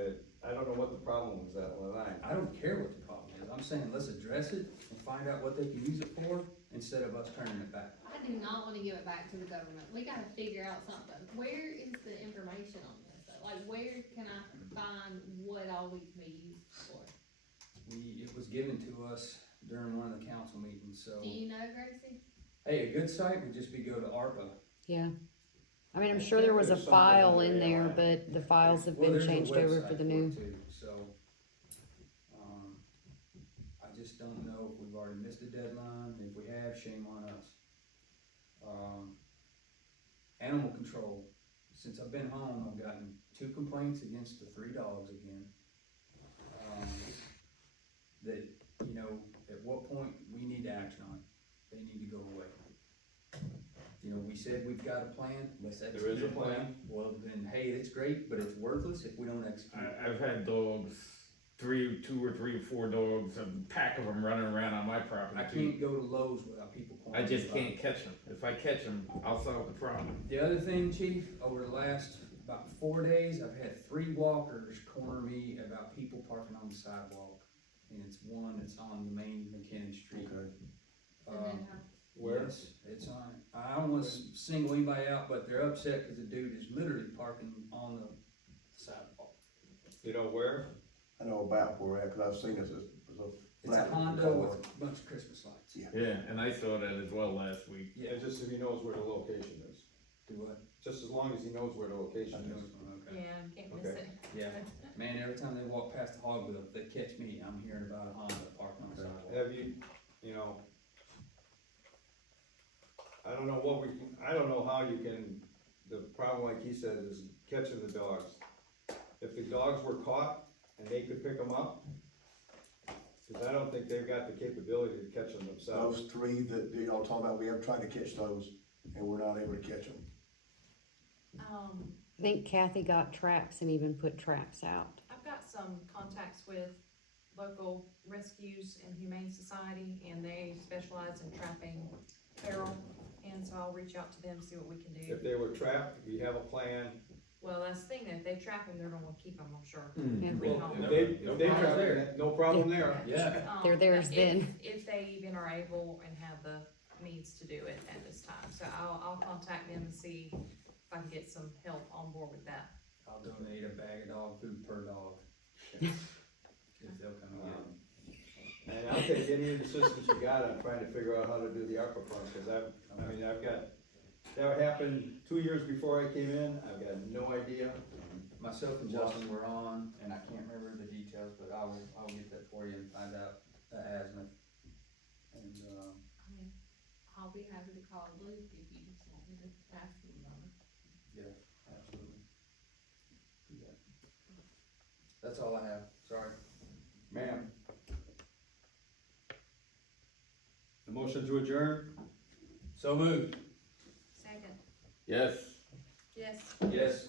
I don't know what the problem was that line. I don't care what the problem is. I'm saying let's address it and find out what they can use it for instead of us turning it back. I do not wanna give it back to the government. We gotta figure out something. Where is the information on this? Like, where can I find what all we can be used for? It was given to us during one of the council meetings, so. Do you know, Gracie? Hey, a good site would just be go to ARPA. Yeah. I mean, I'm I sure think there was a there's something file in in there, there, yeah. but the files have Well, been there's a changed over website for the it new. too, so, I just don't know if we've already missed a deadline. If we have, shame on us. Animal control, since I've been home, I've gotten 2 complaints against the 3 dogs again. That, you know, at what point we need action on it, they need to go away. You know, we said we've got a plan, let's execute. There is a the plan. Well, then, hey, it's great, but it's worthless if we don't execute. I've had dogs, 2 or 3 or 4 dogs, a pack of them running around on my property I too. can't go to Lowe's without people calling. I just me about can't catch them. If I catch them, I'll solve the problem. it. The other thing, chief, over the last about 4 days, I've had 3 walkers corner me about people parking on the sidewalk. And it's one that's on the main McKinnon Street. Okay. And Um, then, Where? Yes, it's on, I don't wanna single anybody out, but they're upset cause the dude is literally parking on the sidewalk. You know where? I know about where we're at, cause I've seen this, it's It's a Honda with a bunch of Christmas lights. Yeah, and I saw that as well last week. Yeah, Just if he knows where the location is. do what? Just as long as he knows where the location I know is. it's one, okay. Yeah, can't miss Okay. it. Yeah, man, every time they walk past the hog wheel, they catch me, I'm hearing about a Honda parked on the sidewalk. Have you, you know, I don't know how you can, the problem like he said is catching the dogs. If the dogs were caught and they could pick them up, cause I don't think they've got the capability to catch them themselves. those 3 that y'all talking about, we have tried to catch those, and we're not able to catch them. I think Kathy got traps and even put traps out. I've got some contacts with local rescues and humane society, and they specialize in trapping feral, and so I'll reach out to them, see what we can do. If they were trapped, we have a plan. Well, that's the thing, that if they trap them, they're gonna keep them, I'm sure. Yeah. Bring Well, home. if they trap them, no problem there. Yeah, They're theirs but then. If they even are able and have the means to do it at this time, so I'll contact them and see if I can get some help on board with that. I'll donate a bag of dog food per dog. Cause they'll come and get them. And I'll take any assistance you got on trying to figure out how to do the ARPA fund, cause I've got, that happened 2 years before I came in, I've got no idea. Myself and Justin were on, and I can't remember the details, but I'll get that for you and find out the azimuth. And, I mean, I'll be happy to call Luke if you just want me to ask him about it. yeah, absolutely. Do that. That's all I have, sorry. Ma'am. The motion to adjourn? So moved. Second. Yes. Yes. Yes.